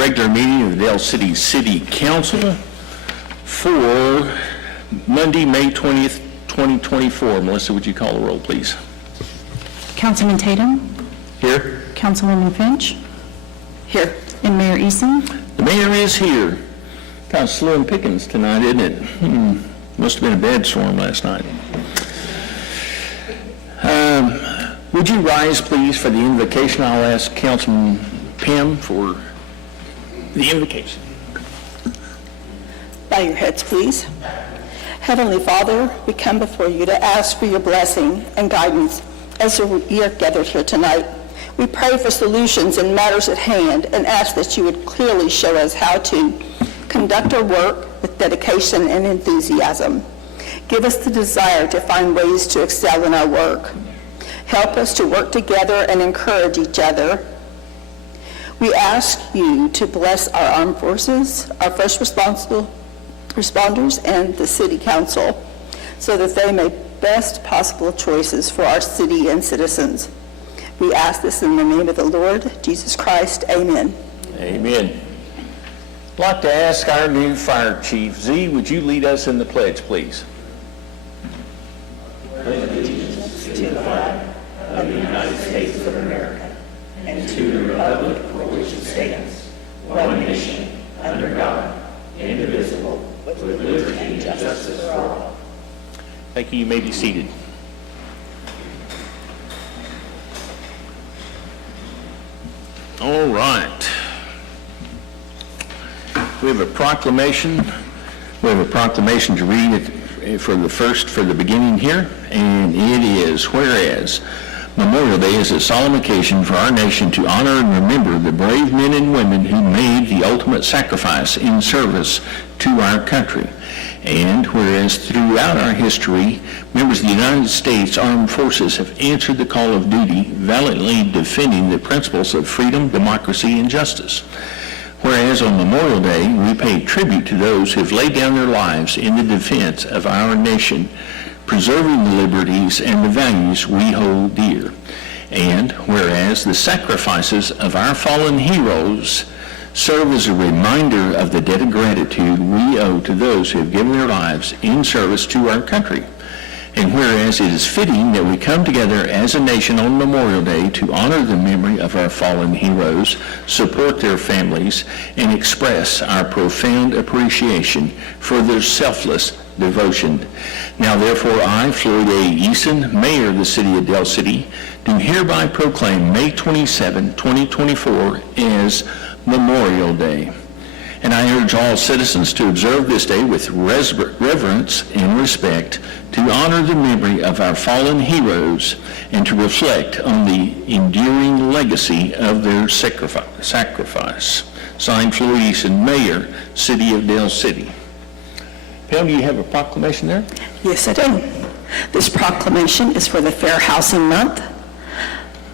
regular meeting of the Dale City City Council for Monday, May 20th, 2024. Melissa, would you call the roll, please? Councilman Tatum? Here. Councilwoman Finch? Here. And Mayor Eason? The mayor is here. Kind of slow and pickings tonight, isn't it? Must have been a bad storm last night. Would you rise, please, for the invocation? I'll ask Councilman Pam for the invocation. Bow your heads, please. Heavenly Father, we come before you to ask for your blessing and guidance as we are gathered here tonight. We pray for solutions in matters at hand and ask that you would clearly show us how to conduct our work with dedication and enthusiasm. Give us the desire to find ways to excel in our work. Help us to work together and encourage each other. We ask you to bless our armed forces, our first responders, and the city council so that they make best possible choices for our city and citizens. We ask this in the name of the Lord Jesus Christ. Amen. Amen. I'd like to ask our new fire chief, Z, would you lead us in the pledge, please? Pledge allegiance to the flag of the United States of America and to the republic for which it stands, one nation, under God, indivisible, with liberty and justice for all. Thank you. You may be seated. All right. We have a proclamation. We have a proclamation to read for the beginning here, and it is, whereas Memorial Day is a solemn occasion for our nation to honor and remember the brave men and women who made the ultimate sacrifice in service to our country. And whereas throughout our history, members of the United States Armed Forces have answered the call of duty, valiantly defending the principles of freedom, democracy, and justice. Whereas on Memorial Day, we pay tribute to those who have laid down their lives in the defense of our nation, preserving the liberties and the values we hold dear. And whereas the sacrifices of our fallen heroes serve as a reminder of the debt of gratitude we owe to those who have given their lives in service to our country. And whereas it is fitting that we come together as a nation on Memorial Day to honor the memory of our fallen heroes, support their families, and express our profound appreciation for their selfless devotion. Now therefore I, Floyd A. Eason, Mayor of the City of Dale City, do hereby proclaim May 27, 2024 as Memorial Day. And I urge all citizens to observe this day with reverence and respect, to honor the memory of our fallen heroes, and to reflect on the enduring legacy of their sacrifice. Signed, Floyd Eason, Mayor, City of Dale City. Pam, do you have a proclamation there? Yes, I do. This proclamation is for the Fair Housing Month.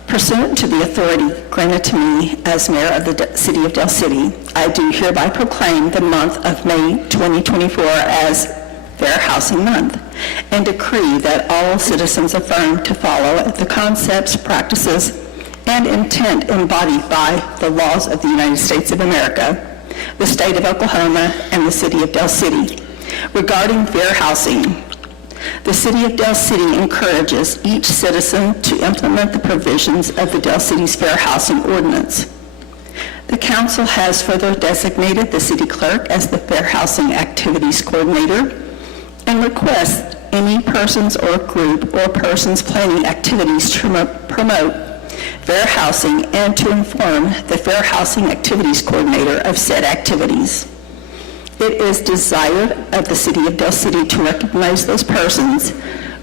Pursuant to the authority granted to me as Mayor of the City of Dale City, I do hereby proclaim the month of May 2024 as Fair Housing Month, and decree that all citizens affirm to follow the concepts, practices, and intent embodied by the laws of the United States of America, the state of Oklahoma, and the City of Dale City regarding fair housing. The City of Dale City encourages each citizen to implement the provisions of the Dale City's Fair Housing Ordinance. The Council has further designated the City Clerk as the Fair Housing Activities Coordinator and requests any persons or group or persons planning activities to promote fair housing and to inform the Fair Housing Activities Coordinator of said activities. It is desired of the City of Dale City to recognize those persons,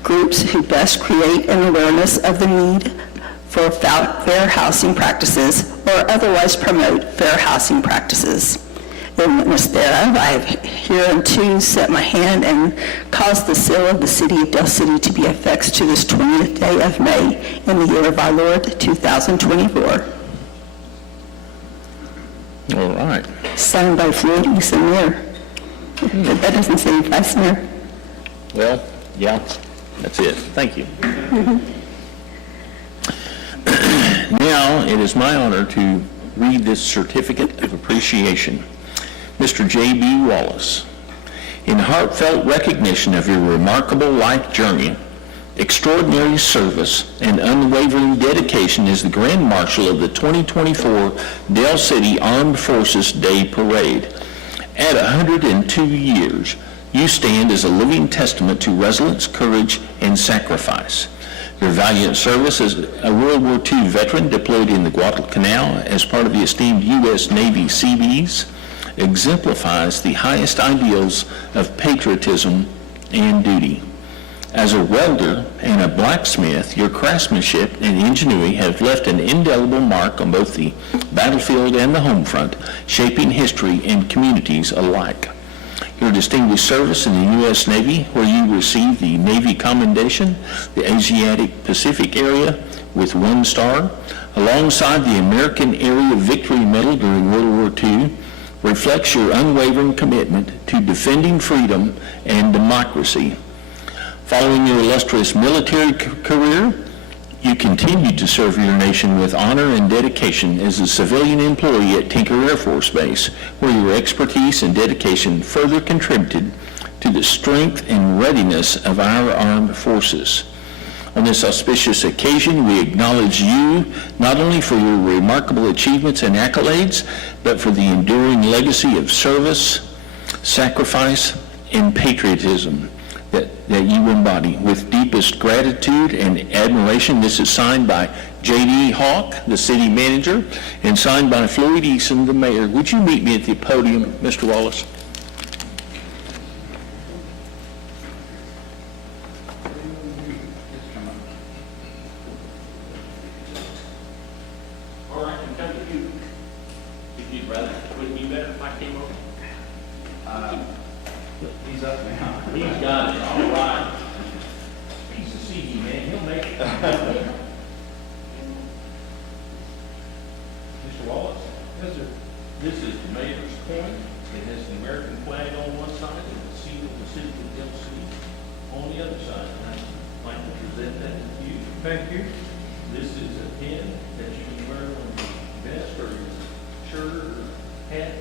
groups who best create an awareness of the need for fair housing practices or otherwise promote fair housing practices. In witness thereof, I have hereunto set my hand and caused the seal of the City of Dale City to be affixed to this 20th day of May in the year of our Lord, 2024. All right. Signed by Floyd Eason, Mayor. But that doesn't say Vice Mayor. Well, yeah, that's it. Thank you. Now, it is my honor to read this certificate of appreciation. Mr. J.B. Wallace, in heartfelt recognition of your remarkable life journey, extraordinary service, and unwavering dedication as the Grand Marshal of the 2024 Del City Armed Forces Day Parade. At 102 years, you stand as a living testament to resilience, courage, and sacrifice. Your valiant service as a World War II veteran deployed in the Guadalcanal as part of the esteemed U.S. Navy Seabees exemplifies the highest ideals of patriotism and duty. As a welder and a blacksmith, your craftsmanship and ingenuity have left an indelible mark on both the battlefield and the home front, shaping history and communities alike. Your distinguished service in the U.S. Navy, where you received the Navy Commendation, the Asiatic Pacific Area with 1 star, alongside the American Area Victory Medal during World War II, reflects your unwavering commitment to defending freedom and democracy. Following your illustrious military career, you continued to serve your nation with honor and dedication as a civilian employee at Tinker Air Force Base, where your expertise and dedication further contributed to the strength and readiness of our armed forces. On this auspicious occasion, we acknowledge you not only for your remarkable achievements and accolades, but for the enduring legacy of service, sacrifice, and patriotism that you embody. With deepest gratitude and admiration, this is signed by J.D. Hawk, the city manager, and signed by Floyd Eason, the mayor. Would you meet me at the podium, Mr. Wallace? Or I can come to you if you'd rather. Would it be better if I came over? He's up now. He's got it, all right. He's a CD man, he'll make it. Mr. Wallace? Yes, sir. This is the mayor's coin. It has the American flag on one side and the seal of the city of Del City on the other side. And I'd like to present that to you. Thank you. This is a pin that you can wear on your vest or your shirt or hat,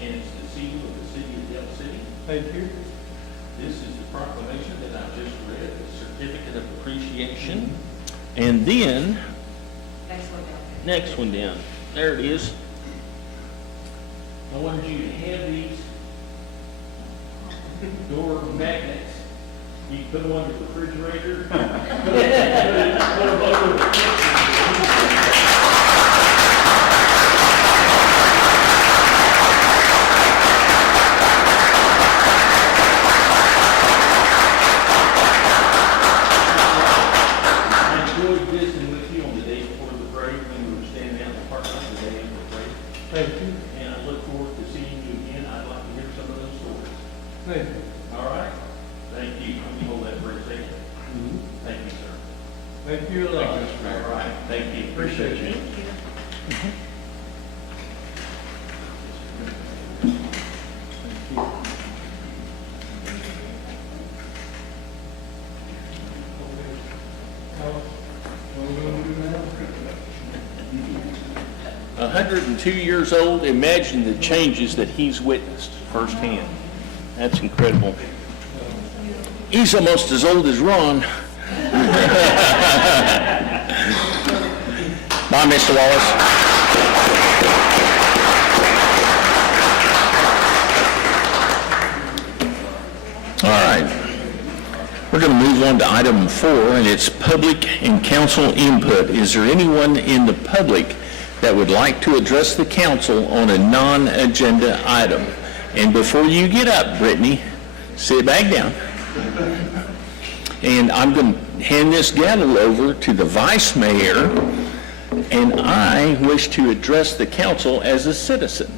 and it's the seal of the city of Del City. Thank you. This is the proclamation that I just read, the certificate of appreciation. And then, next one down. There it is. I wanted you to have these door magnets. You can put them on your refrigerator. Put them over the kitchen. Thank you. And I look forward to seeing you again. I'd like to hear some of those stories. Thank you. All right? Thank you. Let me hold that for a second. Thank you, sir. Thank you a lot. All right. Thank you. Appreciate you. What are we going to do now? 102 years old. Imagine the changes that he's witnessed firsthand. That's incredible. He's almost as old as Ron. Bye, Mr. Wallace. All right. We're going to move on to item 4, and it's public and council input. Is there anyone in the public that would like to address the council on a non-agenda item? And before you get up, Brittany, sit back down. And I'm going to hand this gavel over to the vice mayor, and I wish to address the council as a citizen.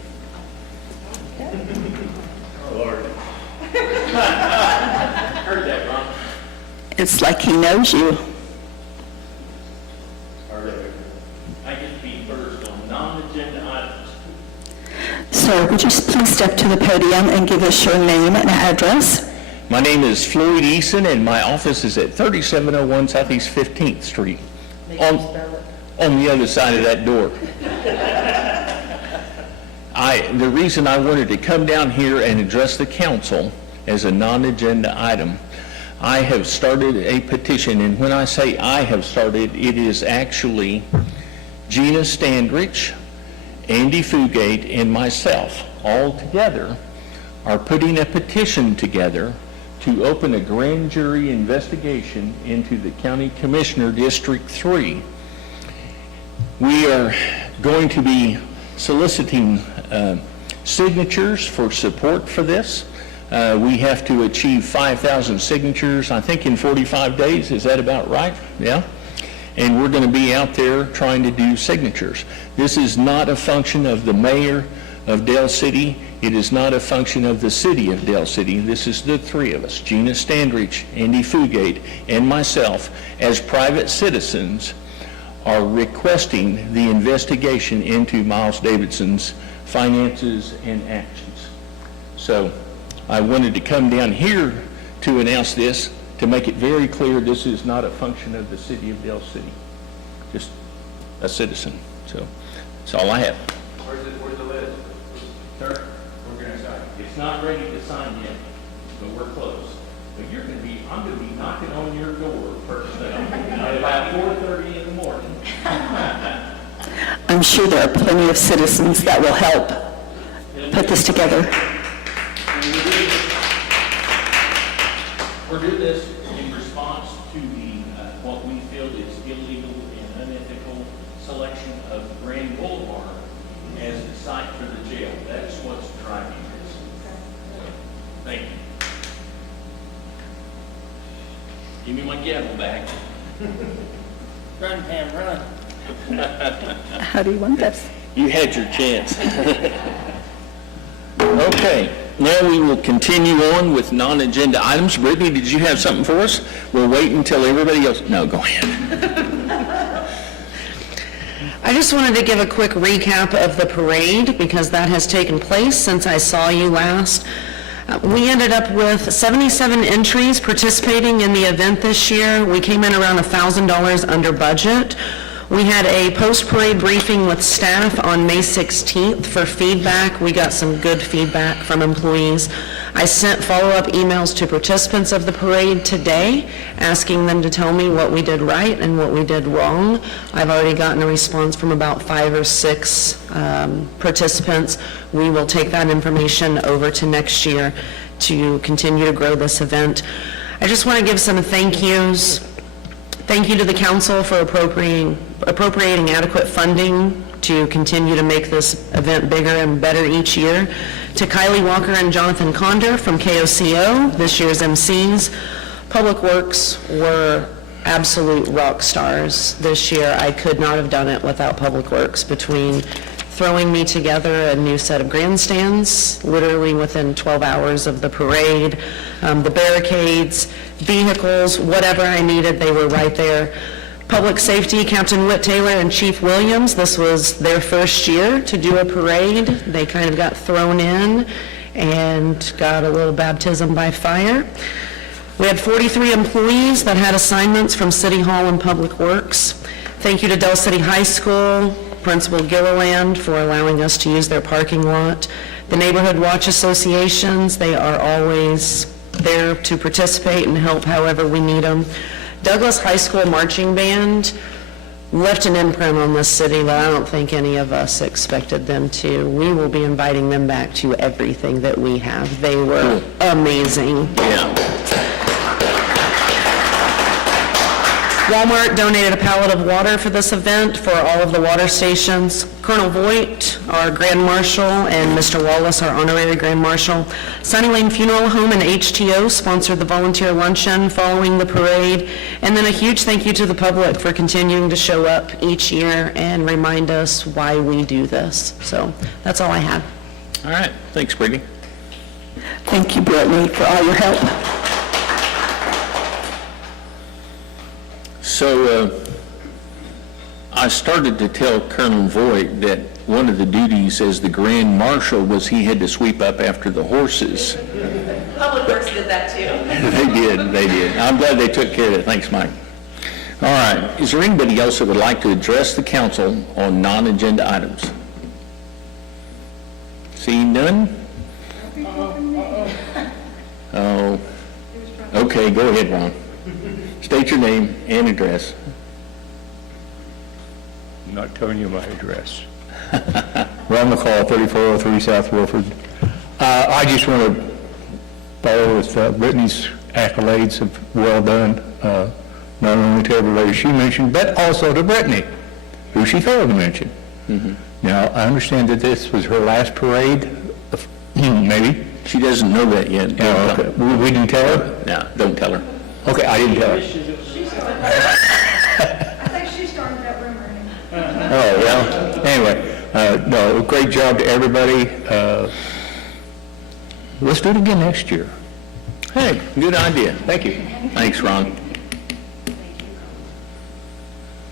Heard that, Ron? It's like he knows you. I get to be first on non-agenda items. Sir, would you please step to the podium and give us your name and address? My name is Floyd Eason, and my office is at 3701 Southeast 15th Street, on the other side of that door. The reason I wanted to come down here and address the council as a non-agenda item, I have started a petition, and when I say I have started, it is actually Gina Standrich, Andy Fugate, and myself all together are putting a petition together to open a grand jury investigation into the County Commissioner District 3. We are going to be soliciting signatures for support for this. We have to achieve 5,000 signatures, I think in 45 days. Is that about right? Yeah? And we're going to be out there trying to do signatures. This is not a function of the mayor of Dale City. It is not a function of the city of Dale City. This is the three of us, Gina Standrich, Andy Fugate, and myself, as private citizens, are requesting the investigation into Miles Davidson's finances and actions. So I wanted to come down here to announce this, to make it very clear this is not a function of the city of Dale City, just a citizen. So that's all I have. Where's the list? Sir, we're going to sign. It's not ready to sign yet, but we're close. But I'm going to be knocking on your door first thing at about 4:30 in the morning. I'm sure there are plenty of citizens that will help put this together. We're doing this in response to what we feel is illegal and unethical selection of Grand Boulevard as the site for the jail. That's what's driving this. Thank you. Give me my gavel back. Run, Pam, run. How do you want this? You had your chance. Okay, now we will continue on with non-agenda items. Brittany, did you have something for us? We'll wait until everybody else. No, go ahead. I just wanted to give a quick recap of the parade because that has taken place since I saw you last. We ended up with 77 entries participating in the event this year. We came in around $1,000 under budget. We had a post-parade briefing with staff on May 16th for feedback. We got some good feedback from employees. I sent follow-up emails to participants of the parade today, asking them to tell me what we did right and what we did wrong. I've already gotten a response from about 5 or 6 participants. We will take that information over to next year to continue to grow this event. I just want to give some thank yous. Thank you to the council for appropriating adequate funding to continue to make this event bigger and better each year. To Kylie Walker and Jonathan Conder from KOCO, this year's MCs. Public Works were absolute rock stars this year. I could not have done it without Public Works, between throwing me together a new set of grandstands, literally within 12 hours of the parade, the barricades, vehicles, whatever I needed, they were right there. Public Safety, Captain Whit Taylor and Chief Williams, this was their first year to do a parade. They kind of got thrown in and got a little baptism by fire. We had 43 employees that had assignments from City Hall and Public Works. Thank you to Dell City High School, Principal Gilliland for allowing us to use their parking lot. The Neighborhood Watch Associations, they are always there to participate and help however we need them. Douglas High School Marching Band left an imprint on this city that I don't think any of us expected them to. We will be inviting them back to everything that we have. They were amazing. Yeah. Walmart donated a pallet of water for this event for all of the water stations. Colonel Voigt, our Grand Marshal, and Mr. Wallace, our Honorary Grand Marshal. Sunny Lane Funeral Home and HTO sponsored the volunteer luncheon following the parade. And then a huge thank you to the public for continuing to show up each year and remind us why we do this. So that's all I had. All right, thanks, Brittany. Thank you, Brittany, for all your help. So I started to tell Colonel Voigt that one of the duties as the Grand Marshal was he had to sweep up after the horses. Public Works did that too. They did. I'm glad they took care of it. Thanks, Mike. All right, is there anybody else that would like to address the council on non-agenda items? Seeing none? Oh, okay, go ahead, Ron. State your name and address. I'm not telling you my address. Ron McCall, 3403 South Wilford. I just want to follow with Brittany's accolades of well done, not only to everybody she mentioned, but also to Brittany, who she failed to mention. Now, I understand that this was her last parade, maybe? She doesn't know that yet. Oh, okay. We didn't tell her? No, don't tell her. Okay, I didn't tell her. I think she started that rumor. Oh, well, anyway, no, great job to everybody. Let's do it again next year. Hey, good idea. Thank you. Thanks, Ron.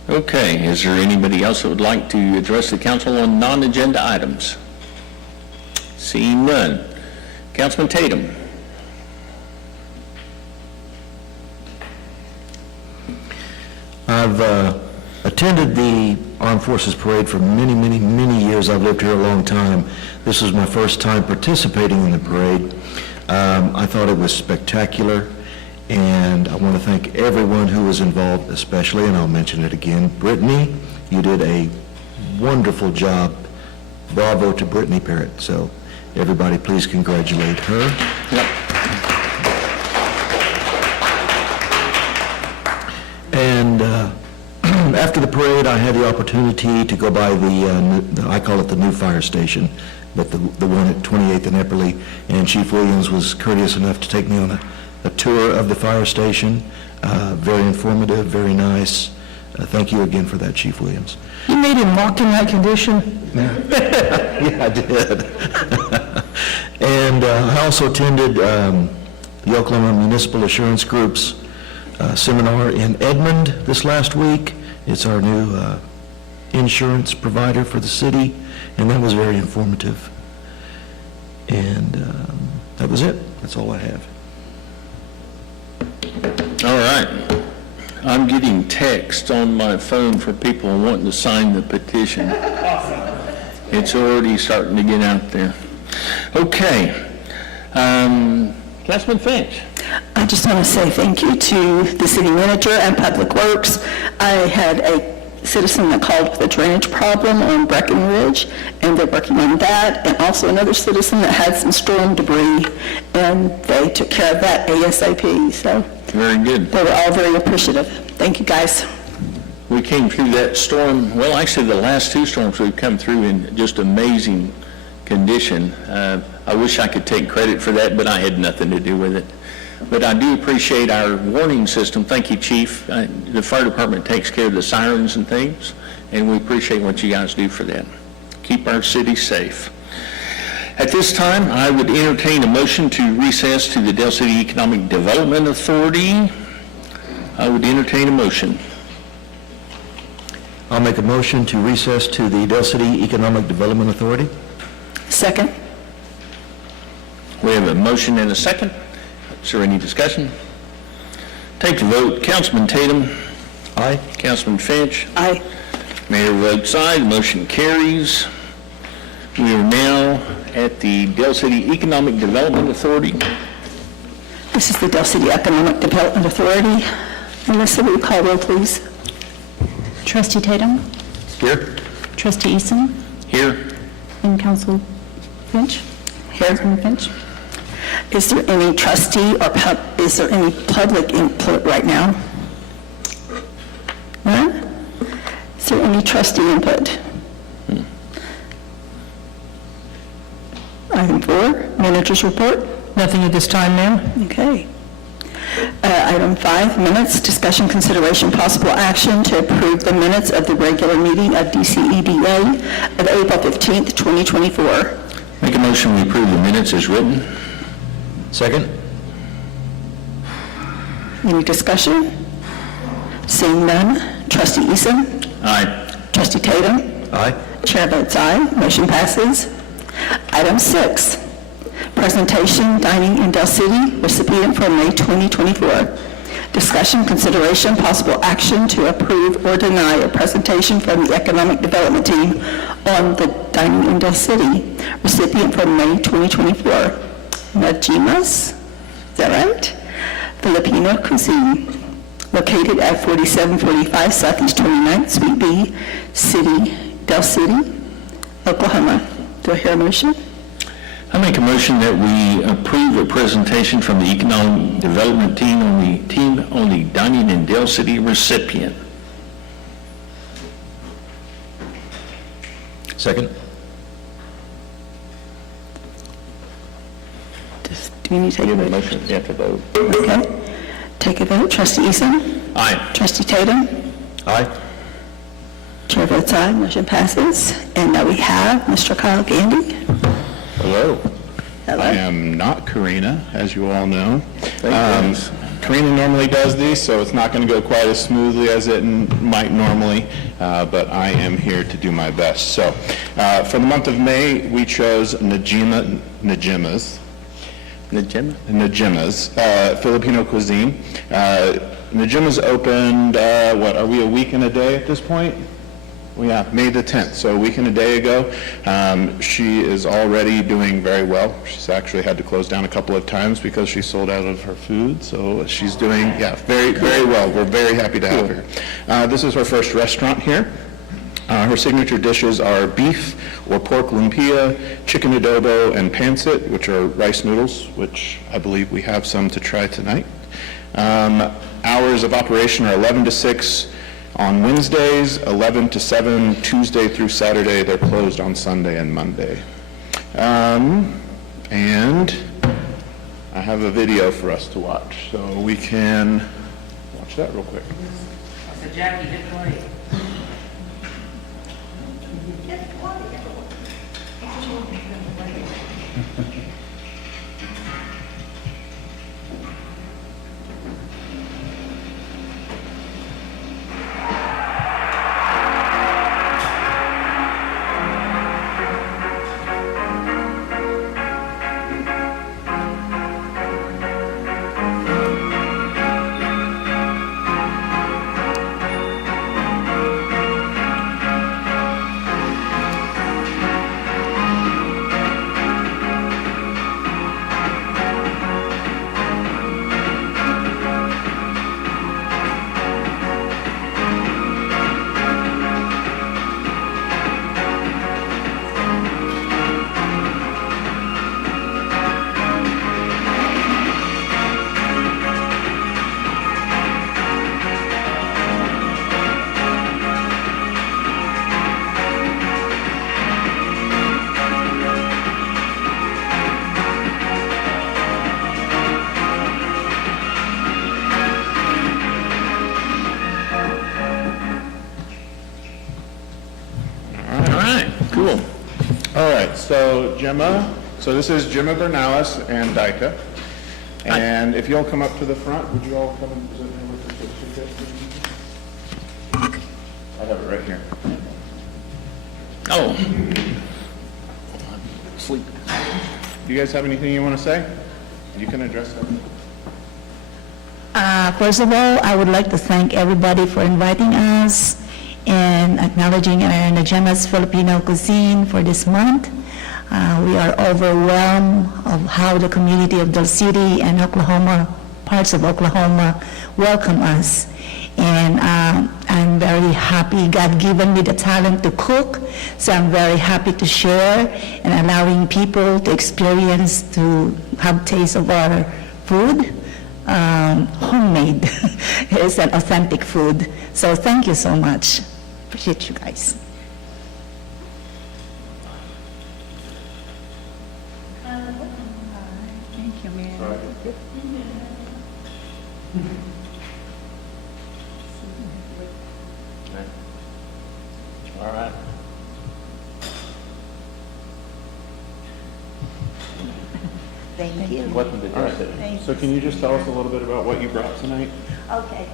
Okay, is there anybody else that would like to address the council on non-agenda items? Seeing none. Councilman Tatum. I've attended the Armed Forces Parade for many, many, many years. I've lived here a long time. This was my first time participating in the parade. I thought it was spectacular, and I want to thank everyone who was involved, especially, and I'll mention it again, Brittany. You did a wonderful job. Bravo to Brittany Parrott. So everybody, please congratulate her. Yep. And after the parade, I had the opportunity to go by I call it the new fire station, but the one at 28th and Epperly, and Chief Williams was courteous enough to take me on a tour of the fire station. Very informative, very nice. Thank you again for that, Chief Williams. You made him walk in that condition? Yeah, I did. And I also attended the Oklahoma Municipal Assurance Group's seminar in Edmond this last week. It's our new insurance provider for the city, and that was very informative. And that was it. That's all I have. All right. I'm getting texts on my phone for people wanting to sign the petition. It's already starting to get out there. Okay. Councilman Finch. I just want to say thank you to the city manager and Public Works. I had a citizen that called with a drainage problem on Breckenridge, and they're working on that, and also another citizen that had some storm debris, and they took care of that ASAP, so Very good. they were all very appreciative. Thank you, guys. We came through that storm, well, actually, the last two storms we've come through in just amazing condition. I wish I could take credit for that, but I had nothing to do with it. But I do appreciate our warning system. Thank you, Chief. The fire department takes care of the sirens and things, and we appreciate what you guys do for that. Keep our city safe. At this time, I would entertain a motion to recess to the Del City Economic Development Authority. I would entertain a motion. I'll make a motion to recess to the Del City Economic Development Authority. Second? We have a motion and a second. Is there any discussion? Take the vote. Councilman Tatum. Aye. Councilman Finch. Aye. Mayor votes aye. The motion carries. We are now at the Del City Economic Development Authority. This is the Del City Economic Development Authority. Melissa, will you call roll, please? Trustee Tatum? Here. Trustee Eason? Here. And Council Finch? Here. Councilman Finch? Is there any trustee or is there any public input right now? None? Is there any trustee input? Item 4, manager's report. Nothing at this time, ma'am. Okay. Item 5, minutes, discussion, consideration, possible action to approve the minutes of the regular meeting of DCEDA of April 15th, 2024. Make a motion we approve the minutes as written. Second? Any discussion? Seeing none, trustee Eason, Aye. trustee Tatum, Aye. chair votes aye, motion passes. Item 6, presentation, dining in Del City, recipient for May 2024. Discussion, consideration, possible action to approve or deny a presentation from the Economic Development Team on the Dining in Del City, recipient for May 2024. Najimas, is that right? Filipino cuisine, located at 4745 Southeast 29th, Suite B, Del City, Oklahoma. Do I hear a motion? I make a motion that we approve a presentation from the Economic Development Team on the Dining in Del City recipient. Second? Do we need to take a vote? Motion, you have to vote. Okay. Take a vote. Trustee Eason? Aye. Trustee Tatum? Aye. Chair votes aye, motion passes. And now we have Mr. Kyle Gandy. Hello. Hello. I am not Karina, as you all know. Karina normally does these, so it's not going to go quite as smoothly as it might normally, but I am here to do my best. So, for the month of May, we chose Najimas, Filipino cuisine. Najimas opened, are we a week and a day at this point? Yeah, May the 10th, so a week and a day ago. She is already doing very well. She's actually had to close down a couple of times because she sold out of her food, so she's doing, very, very well. We're very happy to have her. This is her first restaurant here. Her signature dishes are beef or pork lumpia, chicken adobo, and pancit, which are rice noodles, which I believe we have some to try tonight. Hours of operation are 11 to 6 on Wednesdays, 11 to 7 Tuesday through Saturday. They're closed on Sunday and Monday. And I have a video for us to watch, so we can watch that real quick. So Jackie, hit play. Cool. All right, so this is Gemma Bernales and Dyka. And if you'll come up to the front, would you all come and present me with the certificate? I have it right here. Oh. Sleep. Do you guys have anything you want to say? You can address that. First of all, I would like to thank everybody for inviting us and acknowledging our Najimas Filipino cuisine for this month. We are overwhelmed of how the community of Del City and Oklahoma, parts of Oklahoma, welcome us. And I'm very happy God given me the talent to cook, so I'm very happy to share and allowing people to experience, to have taste of our food. Homemade. It's an authentic food. So thank you so much. Appreciate you guys. Thank you, Mayor. All right. Thank you. Welcome to Del City. So can you just tell us a little bit about what you brought tonight? Okay.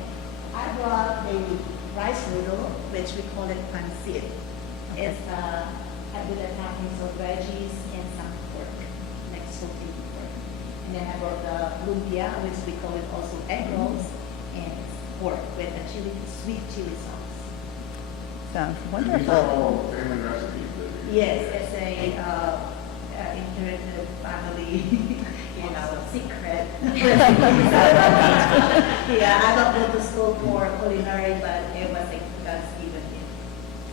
I brought the rice noodle, which we call it pancit. It's with the toppings of veggies and some pork, like salted pork. And then I brought the lumpia, which we call it also egg rolls, and pork with a sweet chili sauce. Sounds wonderful. Yes, it's a inherited family, secret. Yeah, I don't go to school for culinary, but it was God's given gift.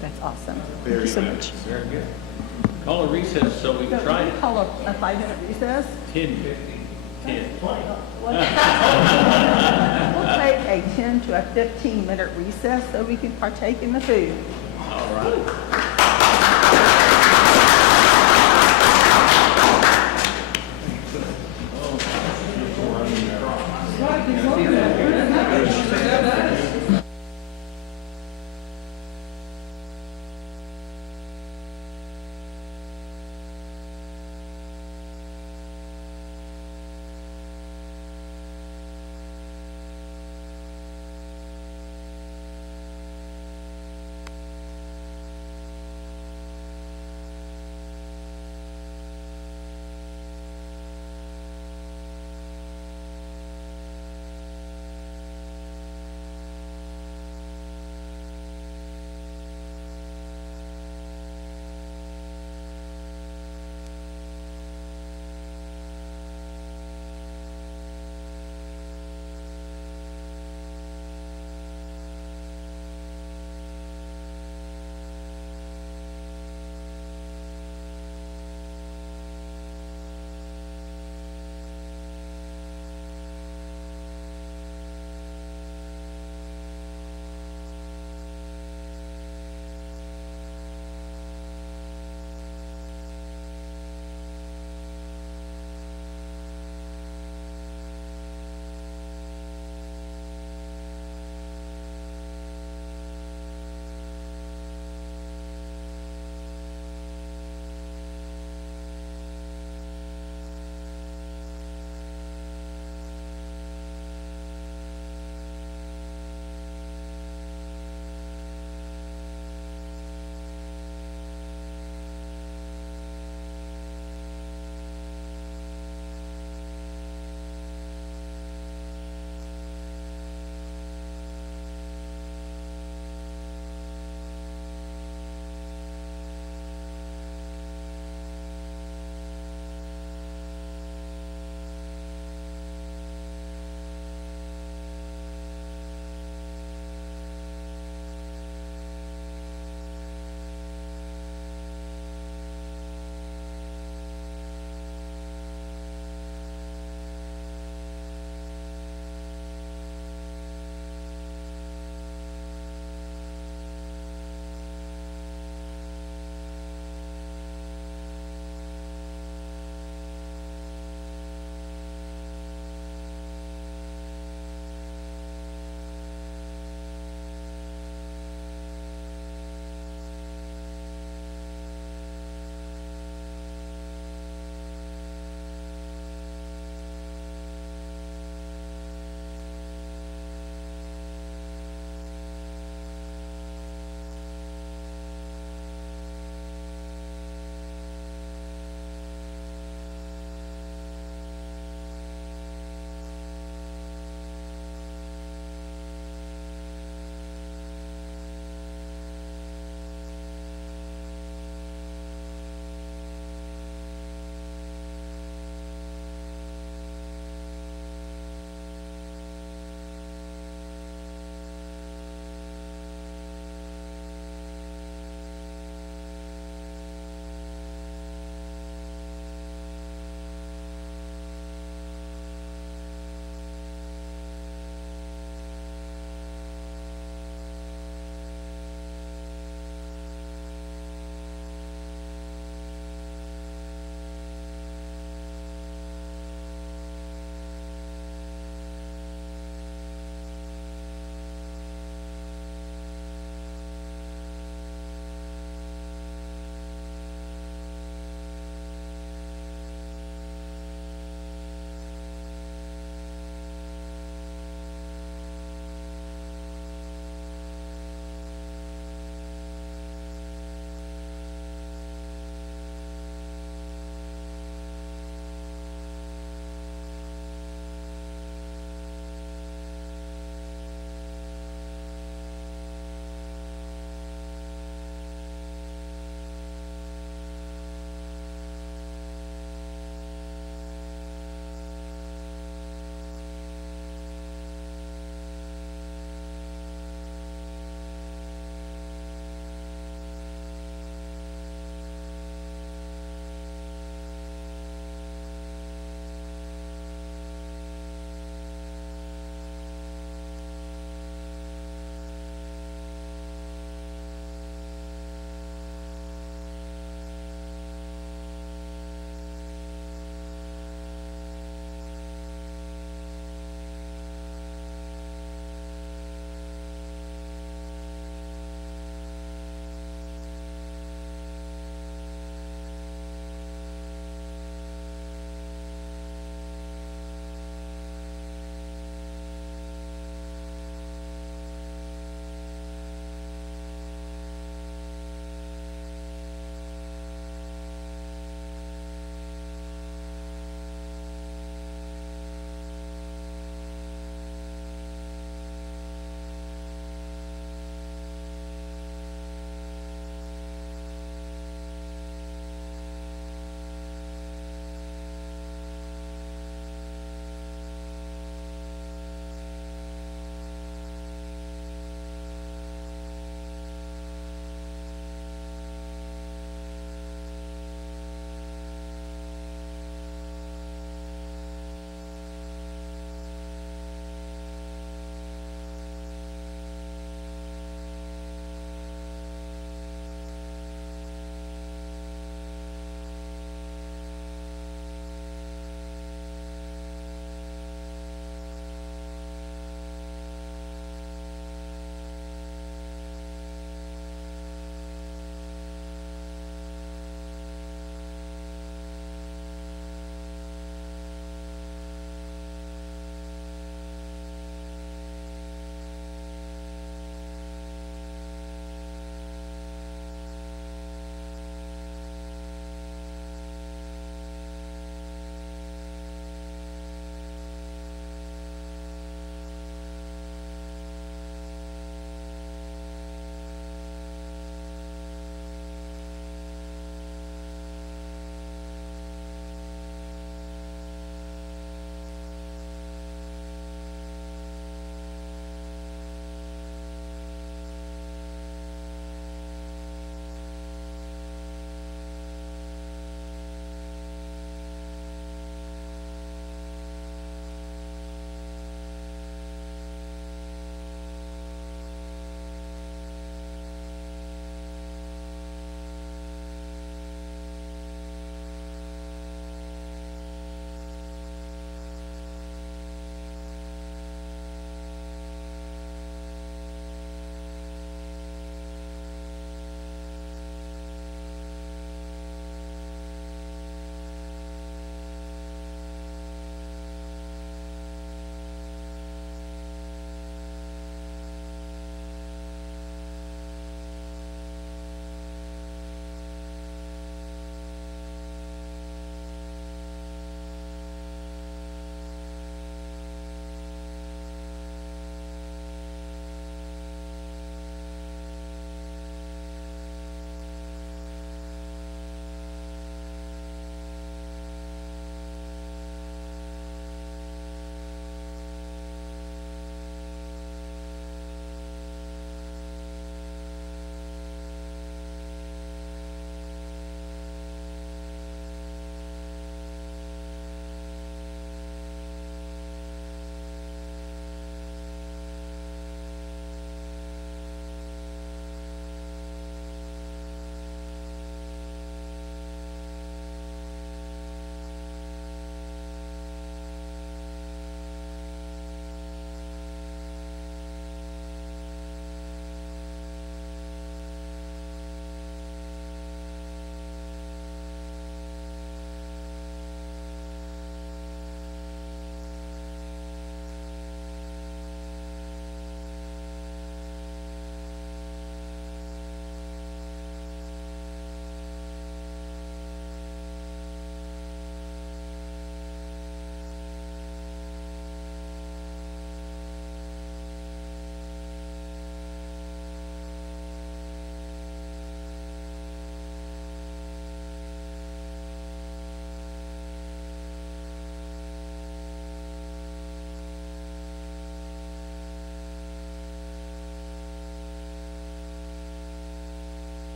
That's awesome. Thank you so much. Very good. Call a recess so we can try it. Call a 5-minute recess. 10, 15, 10, 20. We'll take a 10 to a 15-minute recess so we can partake in the food. All right.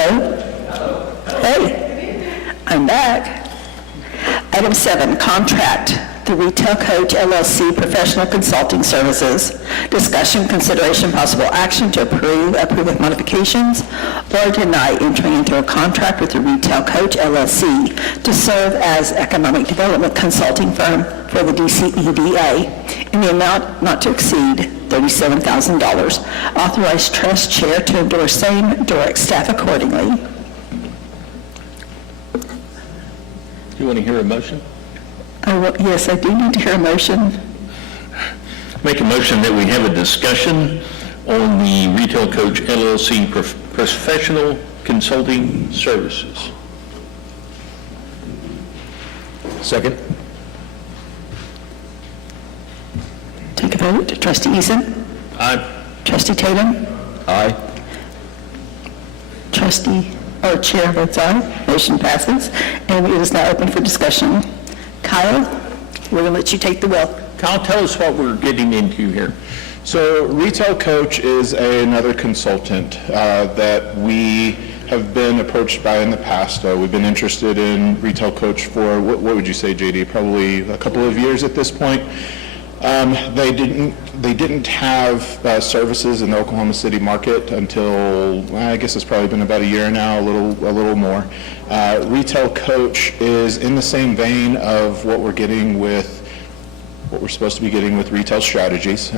Hello? Hey, I'm back. Item 7, contract, the Retail Coach LLC Professional Consulting Services. Discussion, consideration, possible action to approve with modifications, or deny entering into a contract with the Retail Coach LLC to serve as economic development consulting firm for the DCEDA in the amount not to exceed $37,000. Authorize trust chair to endorse same, direct staff accordingly. You want to hear a motion? Yes, I do need to hear a motion. Make a motion that we have a discussion on the Retail Coach LLC Professional Consulting Services. Second? Take a vote. Trustee Eason? Aye. Trustee Tatum? Aye. Chair votes aye. Motion passes. And it is now open for discussion. Kyle, we're going to let you take the wheel. Kyle, tell us what we're getting into here. So Retail Coach is another consultant that we have been approached by in the past. We've been interested in Retail Coach for, what would you say, JD, probably a couple of years at this point. They didn't have services in the Oklahoma City market until, I guess it's probably been about a year now, a little more. Retail Coach is in the same vein of what we're supposed to be getting with Retail Strategies.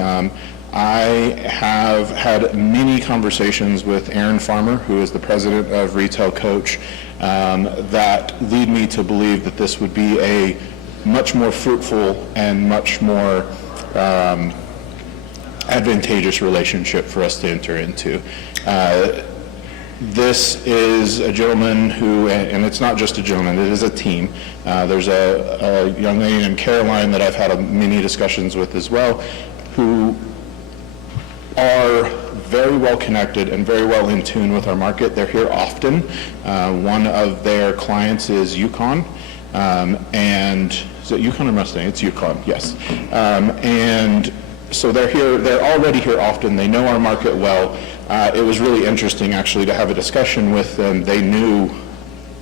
I have had many conversations with Aaron Farmer, who is the president of Retail Coach, that lead me to believe that this would be a much more fruitful and much more advantageous relationship for us to enter into. This is a gentleman who, and it's not just a gentleman, it is a team. There's a young lady named Caroline that I've had many discussions with as well, who are very well connected and very well in tune with our market. They're here often. One of their clients is Yukon, and is it Yukon or Mustang? It's Yukon, yes. And so they're already here often. They know our market well. It was really interesting actually to have a discussion with them. They knew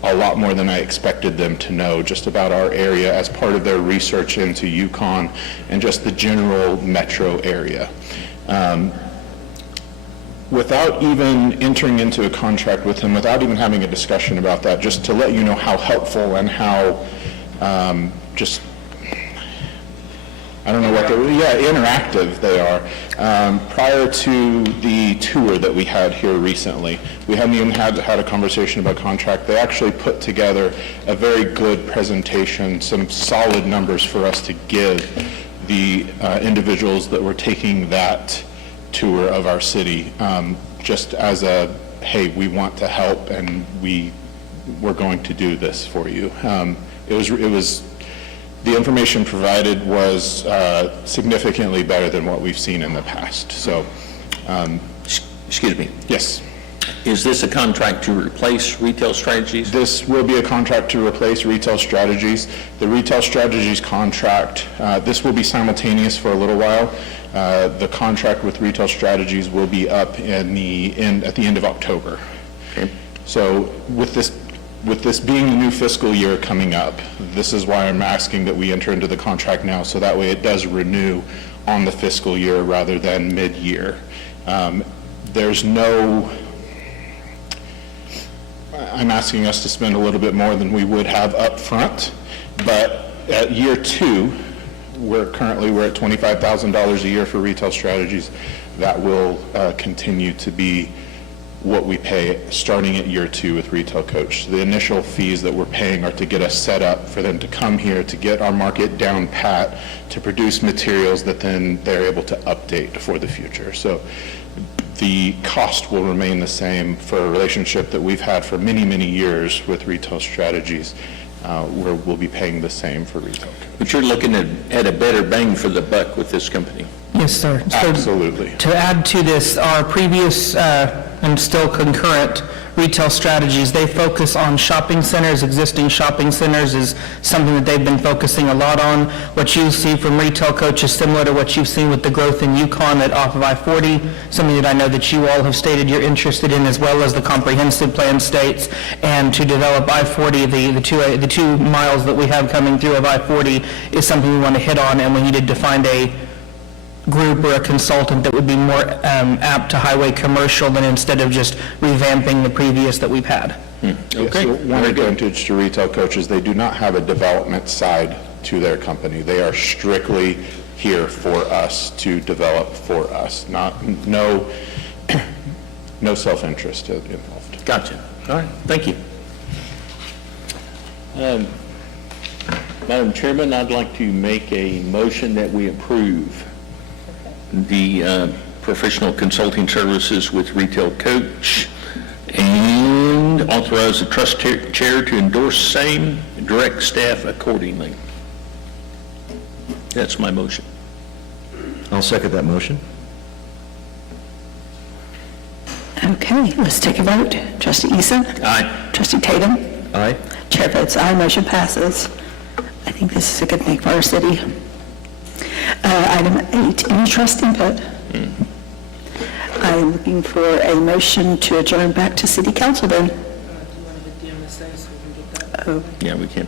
a lot more than I expected them to know just about our area as part of their research into Yukon and just the general metro area. Without even entering into a contract with him, without even having a discussion about that, just to let you know how helpful and how interactive they are. Prior to the tour that we had here recently, we hadn't even had a conversation about contract. They actually put together a very good presentation, some solid numbers for us to give the individuals that were taking that tour of our city, just as a, hey, we want to help and we're going to do this for you. The information provided was significantly better than what we've seen in the past. So, Excuse me. yes. Is this a contract to replace Retail Strategies? This will be a contract to replace Retail Strategies. The Retail Strategies contract, this will be simultaneous for a little while. The contract with Retail Strategies will be up at the end of October. Okay. So with this being the new fiscal year coming up, this is why I'm asking that we enter into the contract now, so that way it does renew on the fiscal year rather than mid-year. I'm asking us to spend a little bit more than we would have up front, but at year 2, we're at $25,000 a year for Retail Strategies. That will continue to be what we pay starting at year 2 with Retail Coach. The initial fees that we're paying are to get us set up for them to come here, to get our market down pat, to produce materials that then they're able to update for the future. So the cost will remain the same for a relationship that we've had for many, many years with Retail Strategies, where we'll be paying the same for Retail Coach. But you're looking at a better bang for the buck with this company. Yes, sir. So Absolutely. to add to this, our previous and still concurrent retail strategies. They focus on shopping centers. Existing shopping centers is something that they've been focusing a lot on. What you see from Retail Coach is similar to what you've seen with the growth in Yukon at off of I-40, something that I know that you all have stated you're interested in, as well as the comprehensive plan states, and to develop I-40, the 2 miles that we have coming through of I-40 is something we want to hit on, and we needed to find a group or a consultant that would be more apt to highway commercial than instead of just revamping the previous that we've had. Okay. One advantage to Retail Coaches, they do not have a development side to their company. They are strictly here for us, to develop for us, no self-interest involved. Gotcha. All right, thank you. Madam Chairman, I'd like to make a motion that we approve the professional consulting services with Retail Coach and authorize the trust chair to endorse same, direct staff accordingly. That's my motion. I'll second that motion. Okay, let's take a vote. Trustee Eason? Aye. Trustee Tatum? Aye. Chair votes aye, motion passes. I think this is a good thing for our city. Item 8, any trust input? I'm looking for a motion to adjourn back to city council then. Oh, Yeah, we can.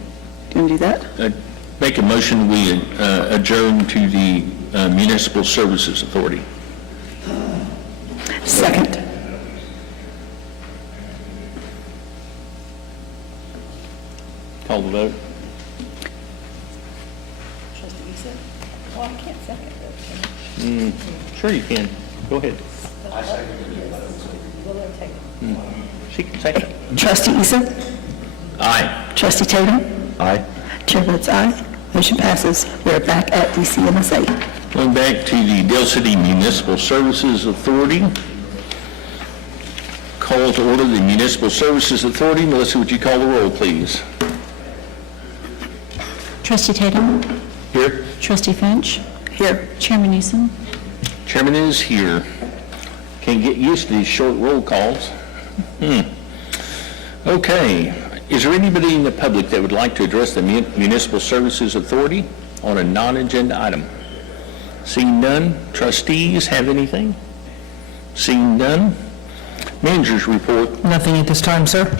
do you want to do that? Make a motion, we adjourn to the Municipal Services Authority. Second. Call the vote. Trustee Eason? Well, I can't second it. Sure you can. Go ahead. She can second it. Trustee Eason? Aye. Trustee Tatum? Aye. Chair votes aye, motion passes. We're back at DCMSA. Going back to the Dale City Municipal Services Authority. Call to order the Municipal Services Authority. Melissa, would you call the roll, please? Trustee Tatum? Here. Trustee Finch? Here. Chairman Eason? Chairman is here. Can't get used to these short roll calls. Okay. Is there anybody in the public that would like to address the Municipal Services Authority on a non-agenda item? Seeing none. Trustees have anything? Seeing none. Managers report. Nothing at this time, sir.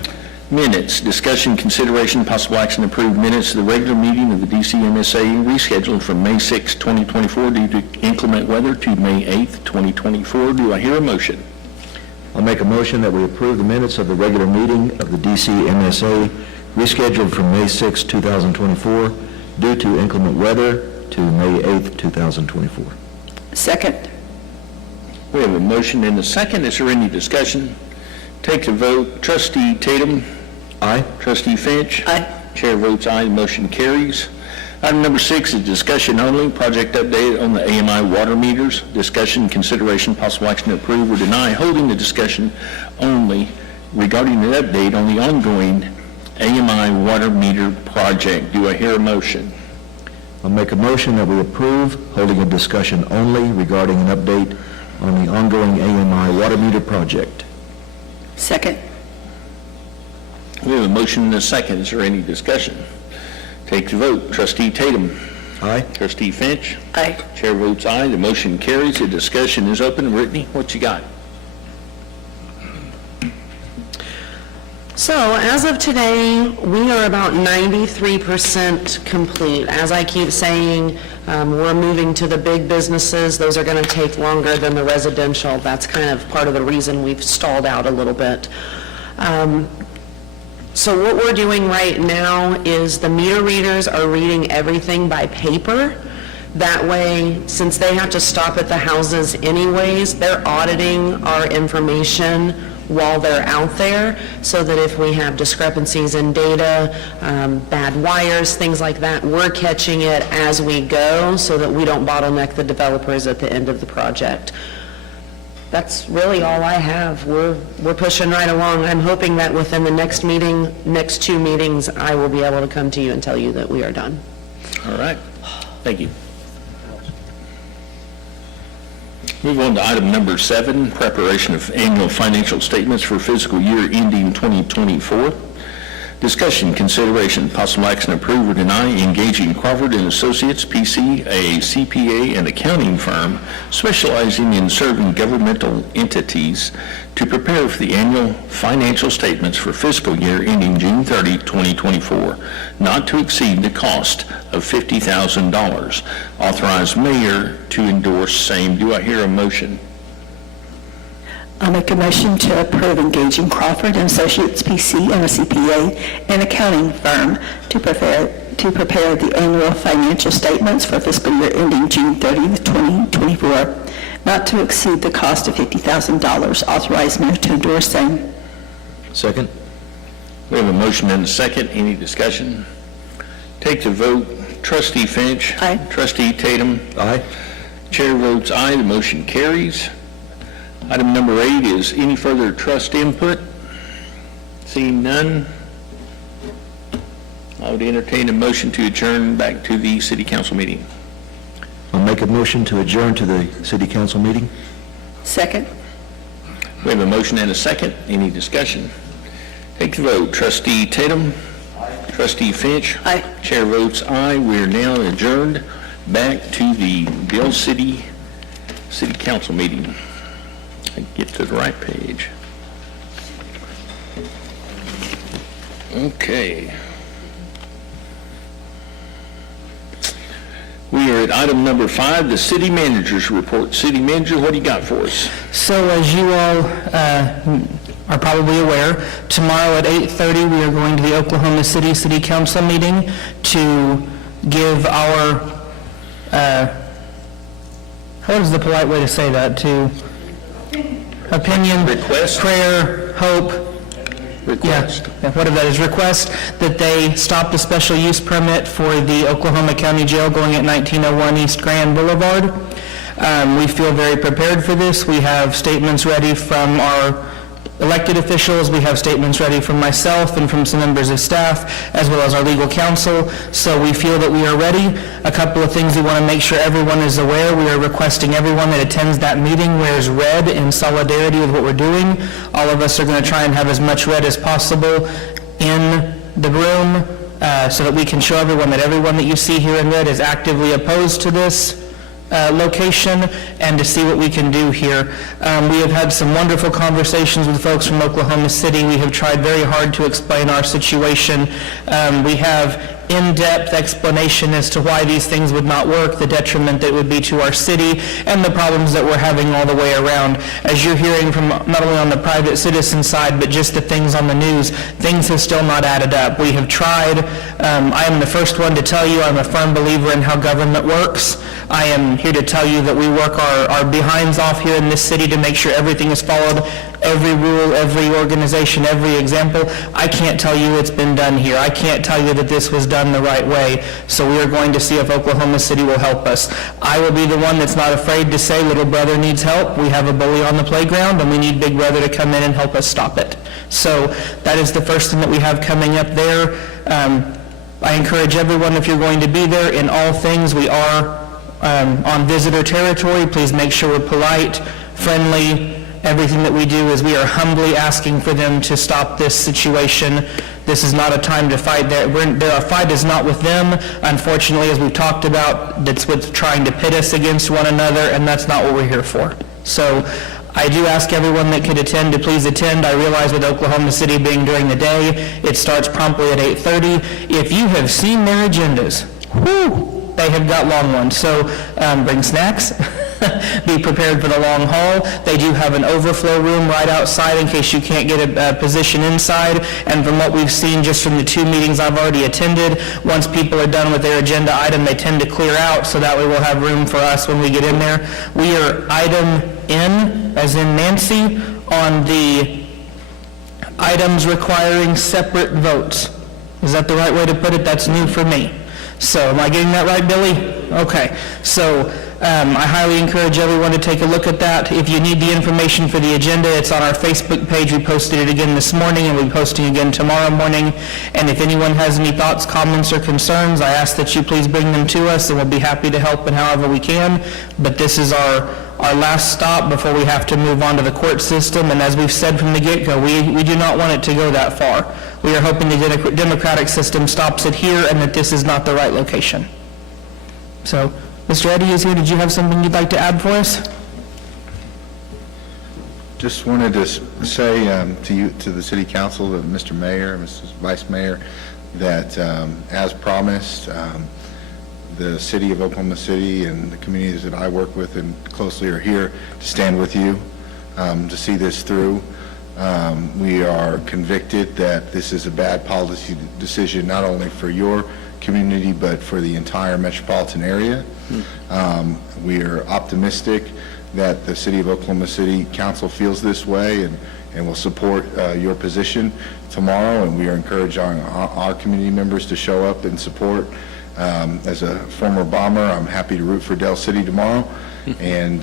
Minutes, discussion, consideration, possible action, approved minutes of the regular meeting of the DCMSA rescheduled from May 6, 2024 due to inclement weather to May 8, 2024. Do I hear a motion? I'll make a motion that we approve the minutes of the regular meeting of the DCMSA rescheduled from May 6, 2024 due to inclement weather to May 8, 2024. Second. We have a motion and a second. Is there any discussion? Take the vote. Trustee Tatum? Aye. Trustee Finch? Aye. Chair votes aye, the motion carries. Item number 6 is discussion only, project update on the AMI water meters. Discussion, consideration, possible action to approve or deny holding the discussion only regarding an update on the ongoing AMI water meter project. Do I hear a motion? I'll make a motion that we approve holding a discussion only regarding an update on the ongoing AMI water meter project. Second. We have a motion and a second. Is there any discussion? Take the vote. Trustee Tatum? Aye. Trustee Finch? Aye. Chair votes aye. The motion carries. The discussion is open. Brittany, what you got? So as of today, we are about 93% complete. As I keep saying, we're moving to the big businesses. Those are going to take longer than the residential. That's kind of part of the reason we've stalled out a little bit. So what we're doing right now is the meter readers are reading everything by paper. That way, since they have to stop at the houses anyways, they're auditing our information while they're out there, so that if we have discrepancies in data, bad wires, things like that, we're catching it as we go so that we don't bottleneck the developers at the end of the project. That's really all I have. We're pushing right along. I'm hoping that within the next two meetings, I will be able to come to you and tell you that we are done. All right. Thank you. Move on to item number 7, preparation of annual financial statements for fiscal year ending 2024. Discussion, consideration, possible action, approve or deny engaging Crawford and Associates, PC, a CPA and accounting firm specializing in serving governmental entities to prepare for the annual financial statements for fiscal year ending June 30, 2024, not to exceed the cost of $50,000. Authorize mayor to endorse same. Do I hear a motion? I'll make a motion to approve engaging Crawford and Associates, PC, and a CPA and accounting firm to prepare the annual financial statements for fiscal year ending June 30th, 2024, not to exceed the cost of $50,000. Authorize mayor to endorse same. Second? We have a motion and a second. Any discussion? Take the vote. Trustee Finch. Aye. Trustee Tatum. Aye. Chair votes aye. The motion carries. Item number 8 is any further trust input? Seeing none, I would entertain a motion to adjourn back to the city council meeting. I'll make a motion to adjourn to the city council meeting. Second. We have a motion and a second. Any discussion? Take the vote. Trustee Tatum. Trustee Finch. Aye. Chair votes aye. We are now adjourned back to the Dale City Council meeting. Get to the right page. Okay. We are at item number 5, the city manager's report. City manager, what do you got for us? So as you all are probably aware, tomorrow at 8:30, we are going to the Oklahoma City City Council meeting to give our, what is the polite way to say that? To opinion, Request. prayer, hope, Request. yeah, whatever that is, request that they stop the special use permit for the Oklahoma County Jail going at 1901 East Grand Boulevard. We feel very prepared for this. We have statements ready from our elected officials. We have statements ready from myself and from some members of staff, as well as our legal counsel. So we feel that we are ready. A couple of things we want to make sure everyone is aware. We are requesting everyone that attends that meeting wears red in solidarity with what we're doing. All of us are going to try and have as much red as possible in the room so that we can show everyone that everyone that you see here in red is actively opposed to this location, and to see what we can do here. We have had some wonderful conversations with folks from Oklahoma City. We have tried very hard to explain our situation. We have in-depth explanation as to why these things would not work, the detriment that would be to our city, and the problems that we're having all the way around. As you're hearing from not only on the private citizen side, but just the things on the news, things have still not added up. We have tried. I am the first one to tell you I'm a firm believer in how government works. I am here to tell you that we work our behinds off here in this city to make sure everything is followed, every rule, every organization, every example. I can't tell you it's been done here. I can't tell you that this was done the right way. So we are going to see if Oklahoma City will help us. I will be the one that's not afraid to say little brother needs help. We have a bully on the playground and we need big brother to come in and help us stop it. So that is the first thing that we have coming up there. I encourage everyone, if you're going to be there, in all things, we are on visitor territory. Please make sure we're polite, friendly. Everything that we do is we are humbly asking for them to stop this situation. This is not a time to fight. Our fight is not with them. Unfortunately, as we've talked about, that's what's trying to pit us against one another, and that's not what we're here for. So I do ask everyone that could attend to please attend. I realize with Oklahoma City being during the day, it starts promptly at 8:30. If you have seen their agendas, whew, they have got long ones. So bring snacks. Be prepared for the long haul. They do have an overflow room right outside in case you can't get a position inside. And from what we've seen just from the 2 meetings I've already attended, once people are done with their agenda item, they tend to clear out, so that way we'll have room for us when we get in there. We are item N, as in Nancy, on the items requiring separate votes. Is that the right way to put it? That's new for me. So am I getting that right, Billy? Okay. So I highly encourage everyone to take a look at that. If you need the information for the agenda, it's on our Facebook page. We posted it again this morning, and we'll be posting again tomorrow morning. And if anyone has any thoughts, comments, or concerns, I ask that you please bring them to us, and we'll be happy to help in however we can. But this is our our last stop before we have to move on to the court system, and as we've said from the get-go, we do not want it to go that far. We are hoping the democratic system stops it here and that this is not the right location. So, Mr. Eddy is here. Did you have something you'd like to add for us? Just wanted to say to you, to the city council, to Mr. Mayor, Mrs. Vice Mayor, that as promised, the city of Oklahoma City and the communities that I work with and closely are here to stand with you to see this through. We are convicted that this is a bad policy decision, not only for your community, but for the entire metropolitan area. We are optimistic that the City of Oklahoma City Council feels this way and will support your position tomorrow, and we are encouraging our community members to show up and support. As a former bomber, I'm happy to root for Del City tomorrow, and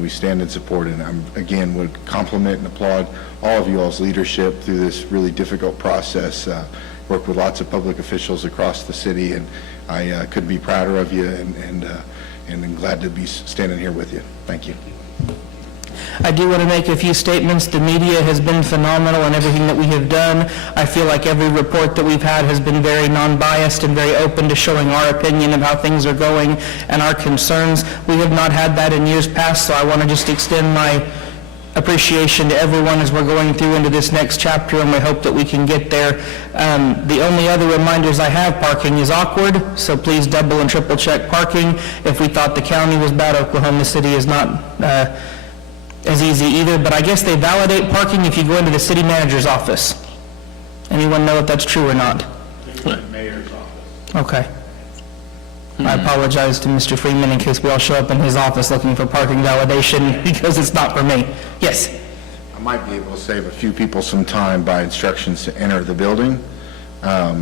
we stand in support, and again would compliment and applaud all of you all's leadership through this really difficult process. Work with lots of public officials across the city, and I couldn't be prouder of you, and I'm glad to be standing here with you. Thank you. I do want to make a few statements. The media has been phenomenal in everything that we have done. I feel like every report that we've had has been very non-biased and very open to showing our opinion of how things are going and our concerns. We have not had that in years past, so I want to just extend my appreciation to everyone as we're going through into this next chapter, and we hope that we can get there. The only other reminders I have, parking is awkward, so please double and triple check parking. If we thought the county was bad, Oklahoma City is not as easy either, but I guess they validate parking if you go into the city manager's office. Anyone know if that's true or not? Mayor's office. Okay. I apologize to Mr. Freeman in case we all show up in his office looking for parking validation, because it's not for me. Yes? I might be able to save a few people some time by instructions to enter the building. A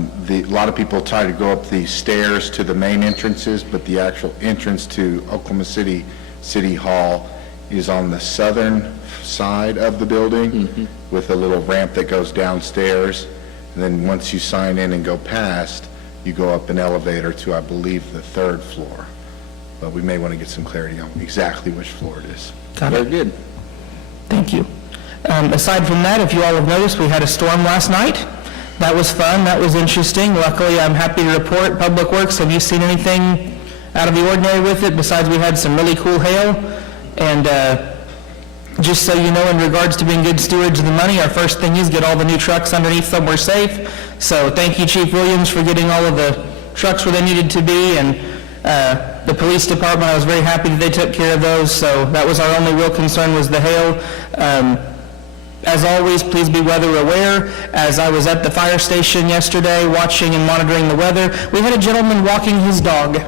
lot of people try to go up the stairs to the main entrances, but the actual entrance to Oklahoma City City Hall is on the southern side of the building with a little ramp that goes downstairs. And then once you sign in and go past, you go up an elevator to, I believe, the 3rd floor. But we may want to get some clarity on exactly which floor it is. Got it. Very good. Thank you. Aside from that, if you all have noticed, we had a storm last night. That was fun. That was interesting. Luckily, I'm happy to report, Public Works, have you seen anything out of the ordinary with it? Besides, we had some really cool hail. And just so you know, in regards to being good stewards of the money, our first thing is get all the new trucks underneath somewhere safe. So thank you, Chief Williams, for getting all of the trucks where they needed to be, and the police department, I was very happy that they took care of those. So that was our only real concern, was the hail. As always, please be weather aware. As I was at the fire station yesterday watching and monitoring the weather, we had a gentleman walking his dog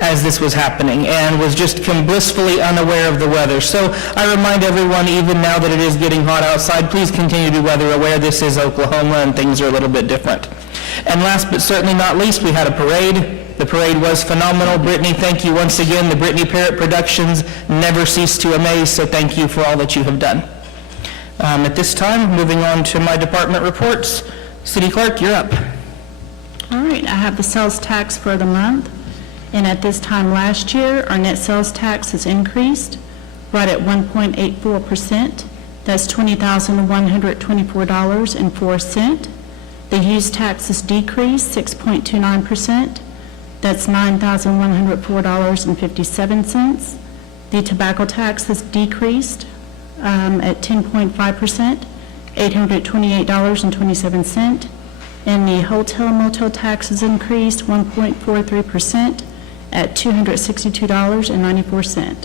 as this was happening and was just blissfully unaware of the weather. So I remind everyone, even now that it is getting hot outside, please continue to be weather aware. This is Oklahoma and things are a little bit different. And last but certainly not least, we had a parade. The parade was phenomenal. Brittany, thank you once again. The Brittany Parrott Productions never cease to amaze, so thank you for all that you have done. At this time, moving on to my department reports. City Clerk, you're up. All right, I have the sales tax for the month. And at this time last year, our net sales tax has increased right at 1.84%. That's $20,124.04. The use tax has decreased 6.29%. That's $9,104.57. The tobacco tax has decreased at 10.5%, $828.27. And the hotel motel tax has increased 1.43%. at $262.94.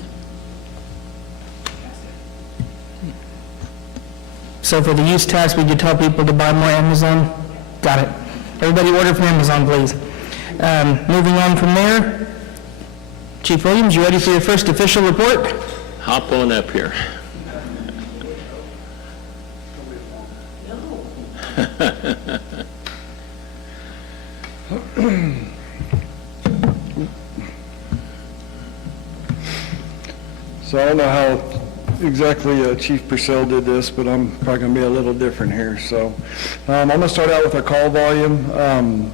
So for the use tax, we could tell people to buy more Amazon? Got it. Everybody order from Amazon, please. Moving on from there, Chief Williams, you ready for your first official report? Hop on up here. So I don't know how exactly Chief Purcell did this, but I'm probably going to be a little different here. So I'm going to start out with our call volume.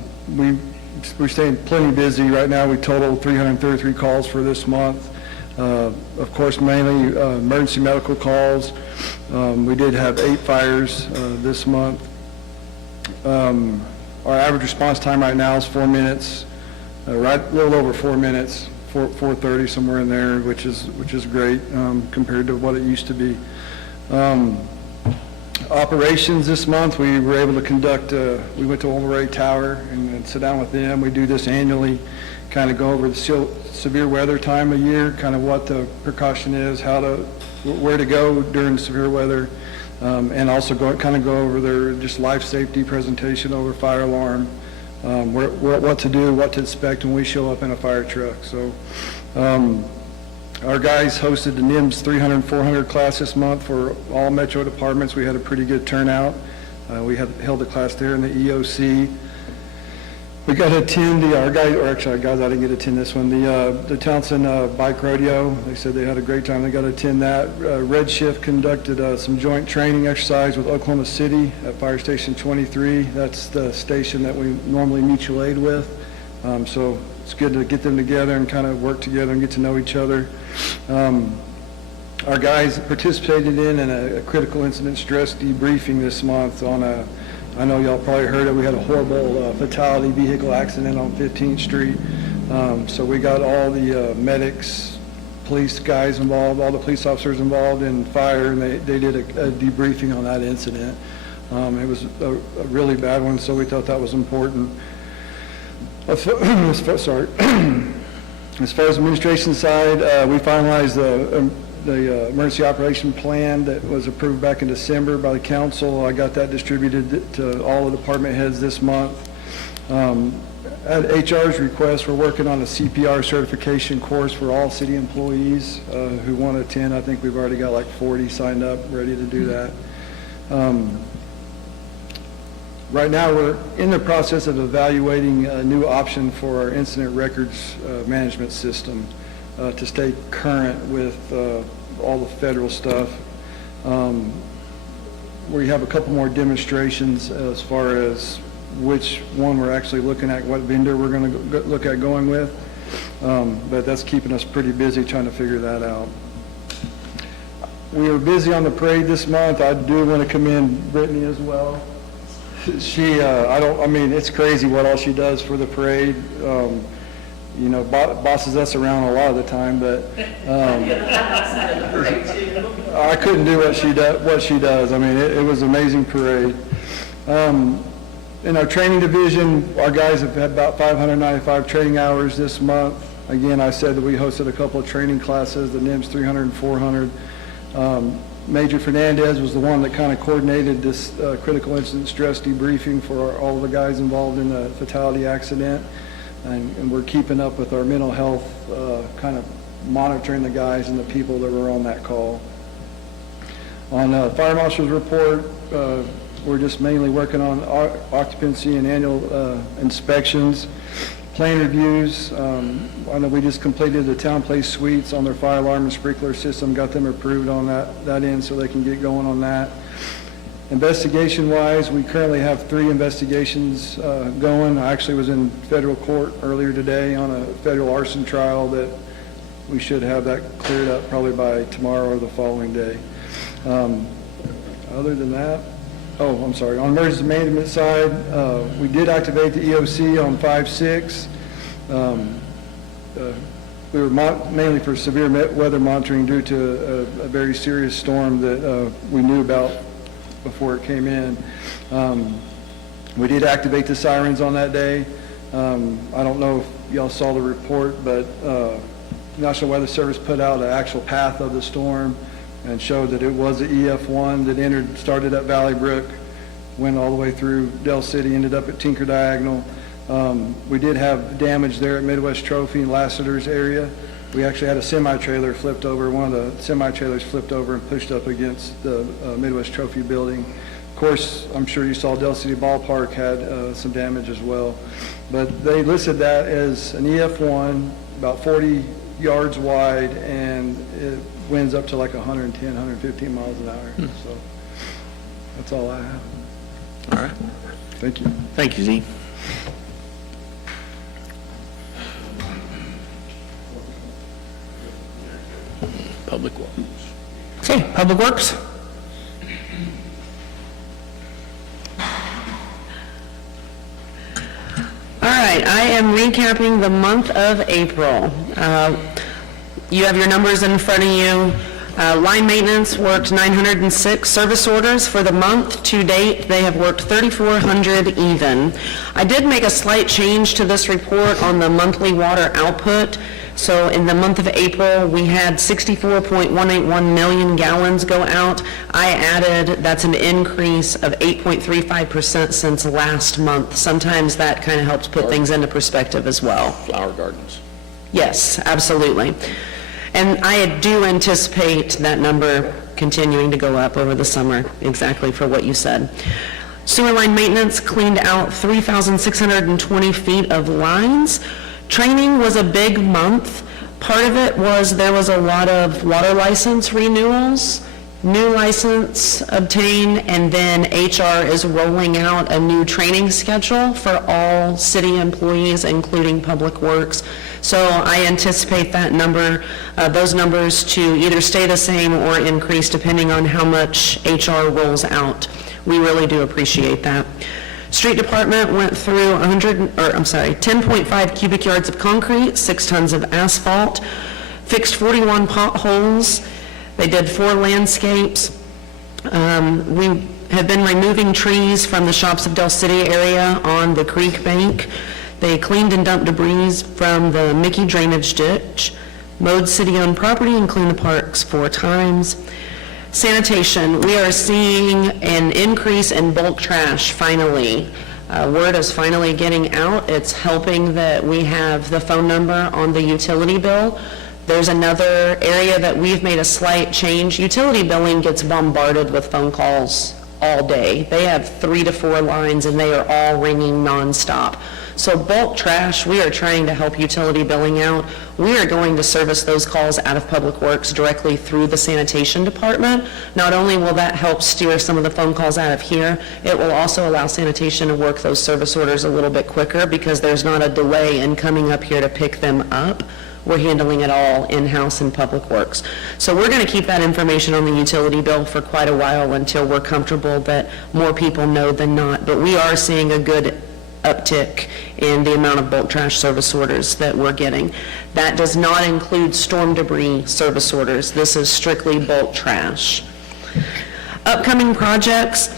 We're staying plenty busy right now. We total 333 calls for this month. Of course, mainly emergency medical calls. We did have 8 fires this month. Our average response time right now is 4 minutes, right, a little over 4 minutes, 4:30, somewhere in there, which is great compared to what it used to be. Operations this month, we were able to conduct, we went to Olmeray Tower and sit down with them. We do this annually, kind of go over the severe weather time of year, kind of what the precaution is, where to go during severe weather, and also kind of go over their just life safety presentation over fire alarm, what to do, what to expect when we show up in a fire truck. So our guys hosted the NIMS 300 and 400 class this month for all metro departments. We had a pretty good turnout. We held a class there in the EOC. We got to attend our guys, I didn't get to attend this one, the Townsend Bike Rodeo. They said they had a great time. They got to attend that. Red Shift conducted some joint training exercise with Oklahoma City at Fire Station 23. That's the station that we normally mutual aid with. So it's good to get them together and kind of work together and get to know each other. Our guys participated in a critical incident stress debriefing this month on I know y'all probably heard it, we had a horrible fatality vehicle accident on 15th Street. So we got all the medics, police guys involved, all the police officers involved in fire, and they did a debriefing on that incident. It was a really bad one, so we thought that was important. As far as administration side, we finalized the emergency operation plan that was approved back in December by the council. I got that distributed to all the department heads this month. At HR's request, we're working on a CPR certification course for all city employees who want to attend. I think we've already got like 40 signed up, ready to do that. Right now, we're in the process of evaluating a new option for our incident records management system to stay current with all the federal stuff. We have a couple more demonstrations as far as which one we're actually looking at, what vendor we're going to look at going with, but that's keeping us pretty busy trying to figure that out. We were busy on the parade this month. I do want to commend Brittany as well. She, it's crazy what all she does for the parade. Bosses us around a lot of the time, but I couldn't do what she does. I mean, it was an amazing parade. In our training division, our guys have had about 595 training hours this month. Again, I said that we hosted a couple of training classes, the NIMS 300 and 400. Major Fernandez was the one that kind of coordinated this critical incident stress debriefing for all the guys involved in the fatality accident. And we're keeping up with our mental health, kind of monitoring the guys and the people that were on that call. On Fire Marshal's report, we're just mainly working on occupancy and annual inspections, plan reviews. I know we just completed the Town Place suites on their fire alarm and sprinkler system, got them approved on that end so they can get going on that. Investigation-wise, we currently have 3 investigations going. I actually was in federal court earlier today on a federal arson trial that we should have that cleared up probably by tomorrow or the following day. Other than that, I'm sorry, on emergency management side, we did activate the EOC on 5/6. We were mainly for severe weather monitoring due to a very serious storm that we knew about before it came in. We did activate the sirens on that day. I don't know if y'all saw the report, but National Weather Service put out an actual path of the storm and showed that it was the EF1 that started at Valley Brook, went all the way through Del City, ended up at Tinker Diagonal. We did have damage there at Midwest Trophy and Lassiter's area. We actually had a semi-trailer flipped over. One of the semi-trailers flipped over and pushed up against the Midwest Trophy building. Of course, I'm sure you saw Del City Ballpark had some damage as well. But they listed that as an EF1, about 40 yards wide, and it winds up to like 110, 115 miles an hour. So that's all I have. All right. Thank you. Thank you, Z. Public Works. Okay, Public Works? All right, I am recapping the month of April. You have your numbers in front of you. Line maintenance worked 906 service orders for the month. To date, they have worked 3,400 even. I did make a slight change to this report on the monthly water output. So in the month of April, we had 64.181 million gallons go out. I added, that's an increase of 8.35% since last month. Sometimes that kind of helps put things into perspective as well. Flower gardens. Yes, absolutely. And I do anticipate that number continuing to go up over the summer, exactly for what you said. Sewer line maintenance cleaned out 3,620 feet of lines. Training was a big month. Part of it was there was a lot of water license renewals, new license obtained, and then HR is rolling out a new training schedule for all city employees, including Public Works. So I anticipate that number, those numbers to either stay the same or increase depending on how much HR rolls out. We really do appreciate that. Street Department went through 10.5 cubic yards of concrete, 6 tons of asphalt, fixed 41 potholes. They did 4 landscapes. We have been removing trees from the Shops of Del City area on the creek bank. They cleaned and dumped debris from the Mickey drainage ditch, mowed city-owned property and cleaned the parks 4 times. Sanitation, we are seeing an increase in bulk trash finally. Word is finally getting out. It's helping that we have the phone number on the utility bill. There's another area that we've made a slight change. Utility billing gets bombarded with phone calls all day. They have 3 to 4 lines and they are all ringing nonstop. So bulk trash, we are trying to help utility billing out. We are going to service those calls out of Public Works directly through the sanitation department. Not only will that help steer some of the phone calls out of here, it will also allow sanitation to work those service orders a little bit quicker because there's not a delay in coming up here to pick them up. We're handling it all in-house in Public Works. So we're going to keep that information on the utility bill for quite a while until we're comfortable that more people know than not. But we are seeing a good uptick in the amount of bulk trash service orders that we're getting. That does not include storm debris service orders. This is strictly bulk trash. Upcoming projects.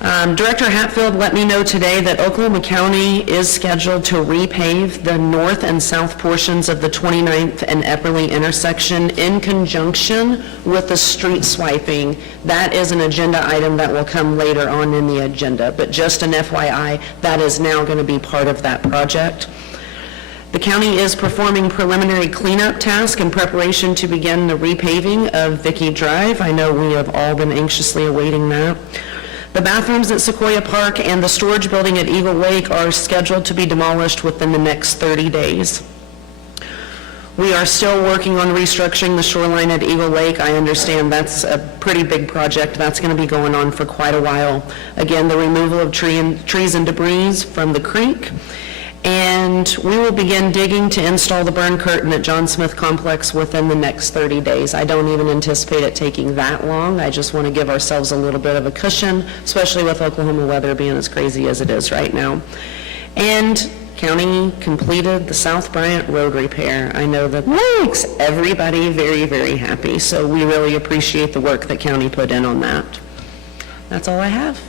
Director Hatfield let me know today that Oklahoma County is scheduled to repave the north and south portions of the 29th and Epperly intersection in conjunction with the street swiping. That is an agenda item that will come later on in the agenda, but just an FYI, that is now going to be part of that project. The county is performing preliminary cleanup task in preparation to begin the repaving of Vicky Drive. I know we have all been anxiously awaiting that. The bathrooms at Sequoia Park and the storage building at Eagle Lake are scheduled to be demolished within the next 30 days. We are still working on restructuring the shoreline at Eagle Lake. I understand that's a pretty big project. That's going to be going on for quite a while. Again, the removal of trees and debris from the creek. And we will begin digging to install the burn curtain at John Smith Complex within the next 30 days. I don't even anticipate it taking that long. I just want to give ourselves a little bit of a cushion, especially with Oklahoma weather being as crazy as it is right now. And county completed the South Bryant Road repair. I know that makes everybody very, very happy. So we really appreciate the work that county put in on that. That's all I have.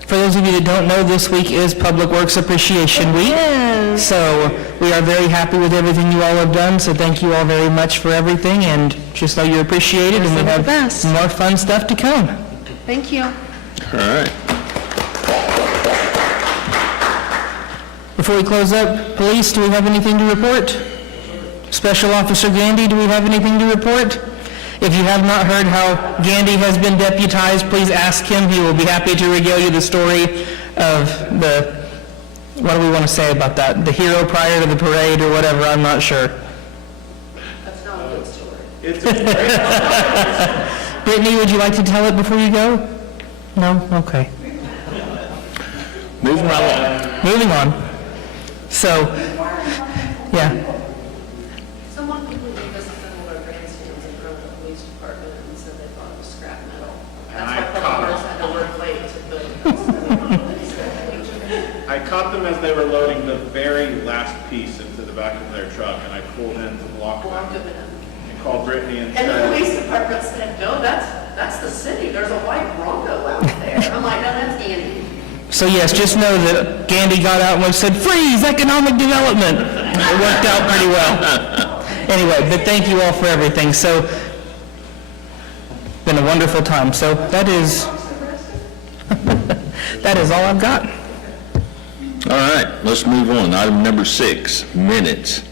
For those of you that don't know, this week is Public Works Appreciation Week. Yes. So we are very happy with everything you all have done, so thank you all very much for everything, and just know you're appreciated, and we have more fun stuff to come. Thank you. All right. Before we close up, police, do we have anything to report? Special Officer Gandy, do we have anything to report? If you have not heard how Gandy has been deputized, please ask him. He will be happy to regale you the story of the, what do we want to say about that? The hero prior to the parade or whatever, I'm not sure. That's not a good story. Brittany, would you like to tell it before you go? No? Okay. Moving right along. Moving on. So, yeah. Someone completely visited one of our grandstands and as they were loading the very last piece into the back of their truck, and I pulled in to block them and called Brittany and And the said, police department said, no, that's the city, there's a white Bronco out there. I'm like, no, that's Andy. So yes, just know that Gandy got out and said, freeze economic development. It worked out pretty well. Anyway, but thank you all for everything. So, been a wonderful time. So that is all I've got. All right, let's move on. Item number 6, minutes.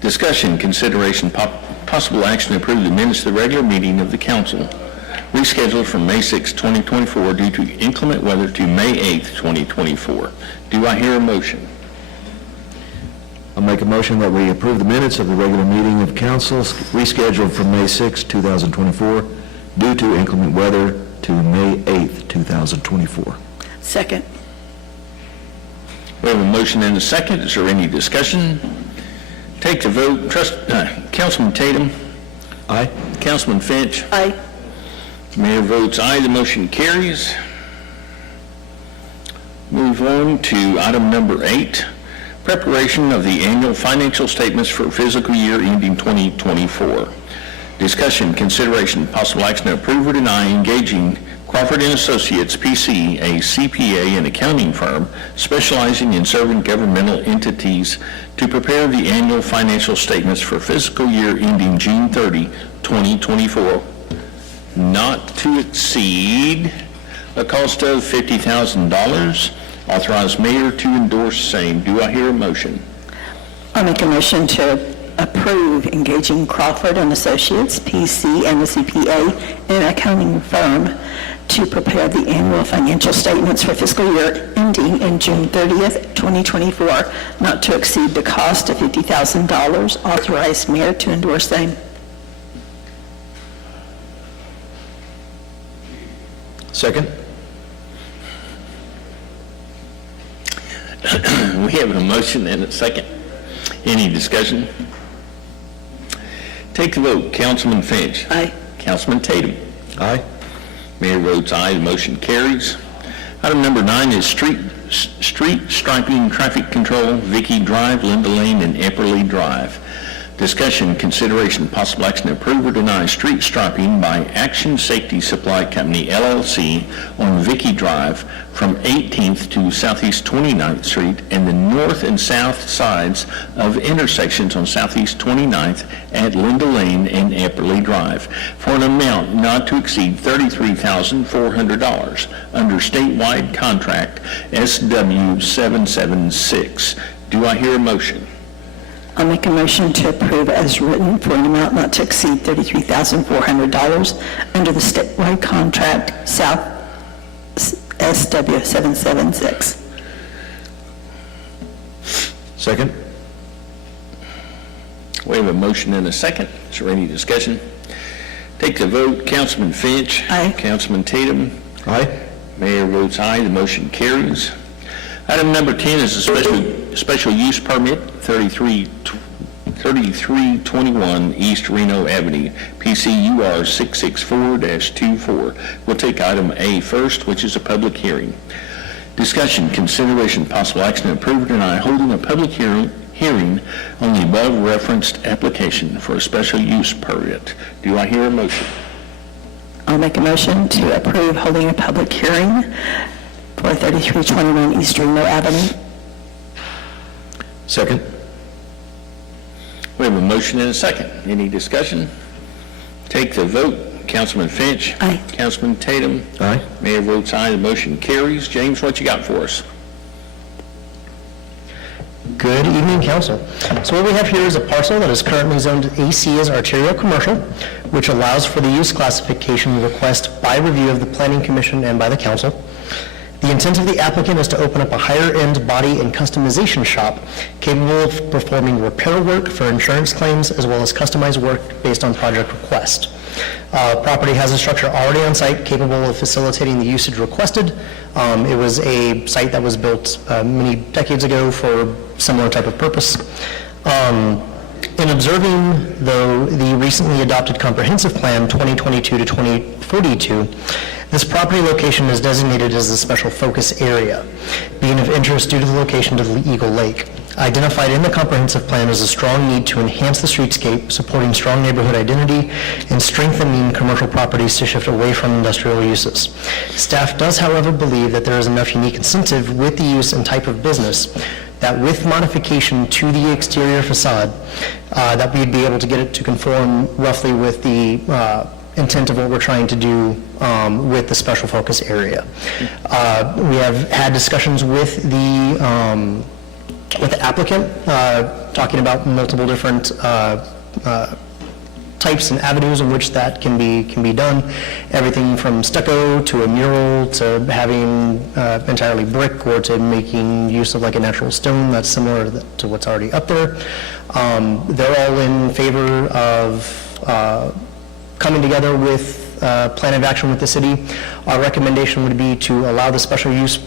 Discussion, consideration, possible action to approve the minutes of the regular meeting of the council, rescheduled from May 6, 2024 due to inclement weather to May 8, 2024. Do I hear a motion? I'll make a motion that we approve the minutes of the regular meeting of council rescheduled from May 6, 2024 due to inclement weather to May 8, 2024. Second. We have a motion and a second. Is there any discussion? Take the vote. Councilman Tatum? Aye. Councilman Finch? Aye. Mayor votes aye, the motion carries. Move on to item number 8, preparation of the annual financial statements for fiscal year ending 2024. Discussion, consideration, possible action to approve or deny engaging Crawford & Associates, P.C., a CPA and accounting firm specializing in serving governmental entities to prepare the annual financial statements for fiscal year ending June 30, 2024, not to exceed a cost of $50,000. Authorize mayor to endorse same. Do I hear a motion? I'll make a motion to approve engaging Crawford & Associates, P.C., and the CPA, an accounting firm, to prepare the annual financial statements for fiscal year ending in June 30th, 2024, not to exceed the cost of $50,000. Authorize mayor to endorse same. Second? We have a motion and a second. Any discussion? Take the vote. Councilman Finch. Aye. Councilman Tatum. Aye. Mayor votes aye, the motion carries. Item number 9 is street striping traffic control, Vicky Drive, Linda Lane, and Epperly Drive. Discussion, consideration, possible action to approve or deny street striping by Action Safety Supply Company, LLC, on Vicky Drive from 18th to Southeast 29th Street and the north and south sides of intersections on Southeast 29th at Linda Lane and Epperly Drive for an amount not to exceed $33,400 under statewide contract SW776. Do I hear a motion? I'll make a motion to approve as written for an amount not to exceed $33,400 under the statewide contract South SW776. Second? We have a motion and a second. Is there any discussion? Take the vote. Councilman Finch. Aye. Councilman Tatum. Aye. Mayor votes aye. The motion carries. Item number 10 is a special use permit, 3321 East Reno Avenue, PCUR 664-24. We'll take item A first, which is a public hearing. Discussion, consideration, possible action to approve or deny holding a public hearing on the above referenced application for a special use permit. Do I hear a motion? I'll make a motion to approve holding a public hearing for 3321 East Reno Avenue. Second? We have a motion and a second. Any discussion? Take the vote. Councilman Finch. Aye. Councilman Tatum. Aye. Mayor votes aye. The motion carries. James, what you got for us? Good evening, council. So what we have here is a parcel that is currently zoned AC as arterial commercial, which allows for the use classification request by review of the Planning Commission and by the council. The intent of the applicant is to open up a higher-end body and customization shop capable of performing repair work for insurance claims as well as customized work based on project request. Property has a structure already on site capable of facilitating the usage requested. It was a site that was built many decades ago for similar type of purpose. In observing, though, the recently adopted comprehensive plan 2022 to 2042, This property location is designated as a special focus area, being of interest due to the location to the Eagle Lake. Identified in the comprehensive plan is a strong need to enhance the streetscape, supporting strong neighborhood identity and strengthening commercial properties to shift away from industrial uses. Staff does, however, believe that there is enough unique incentive with the use and type of business that with modification to the exterior facade, that we'd be able to get it to conform roughly with the intent of what we're trying to do with the special focus area. We have had discussions with the applicant, talking about multiple different types and avenues in which that can be done. Everything from stucco to a mural to having entirely brick or to making use of like a natural stone that's similar to what's already up there. They're all in favor of coming together with plan of action with the city. Our recommendation would be to allow the special use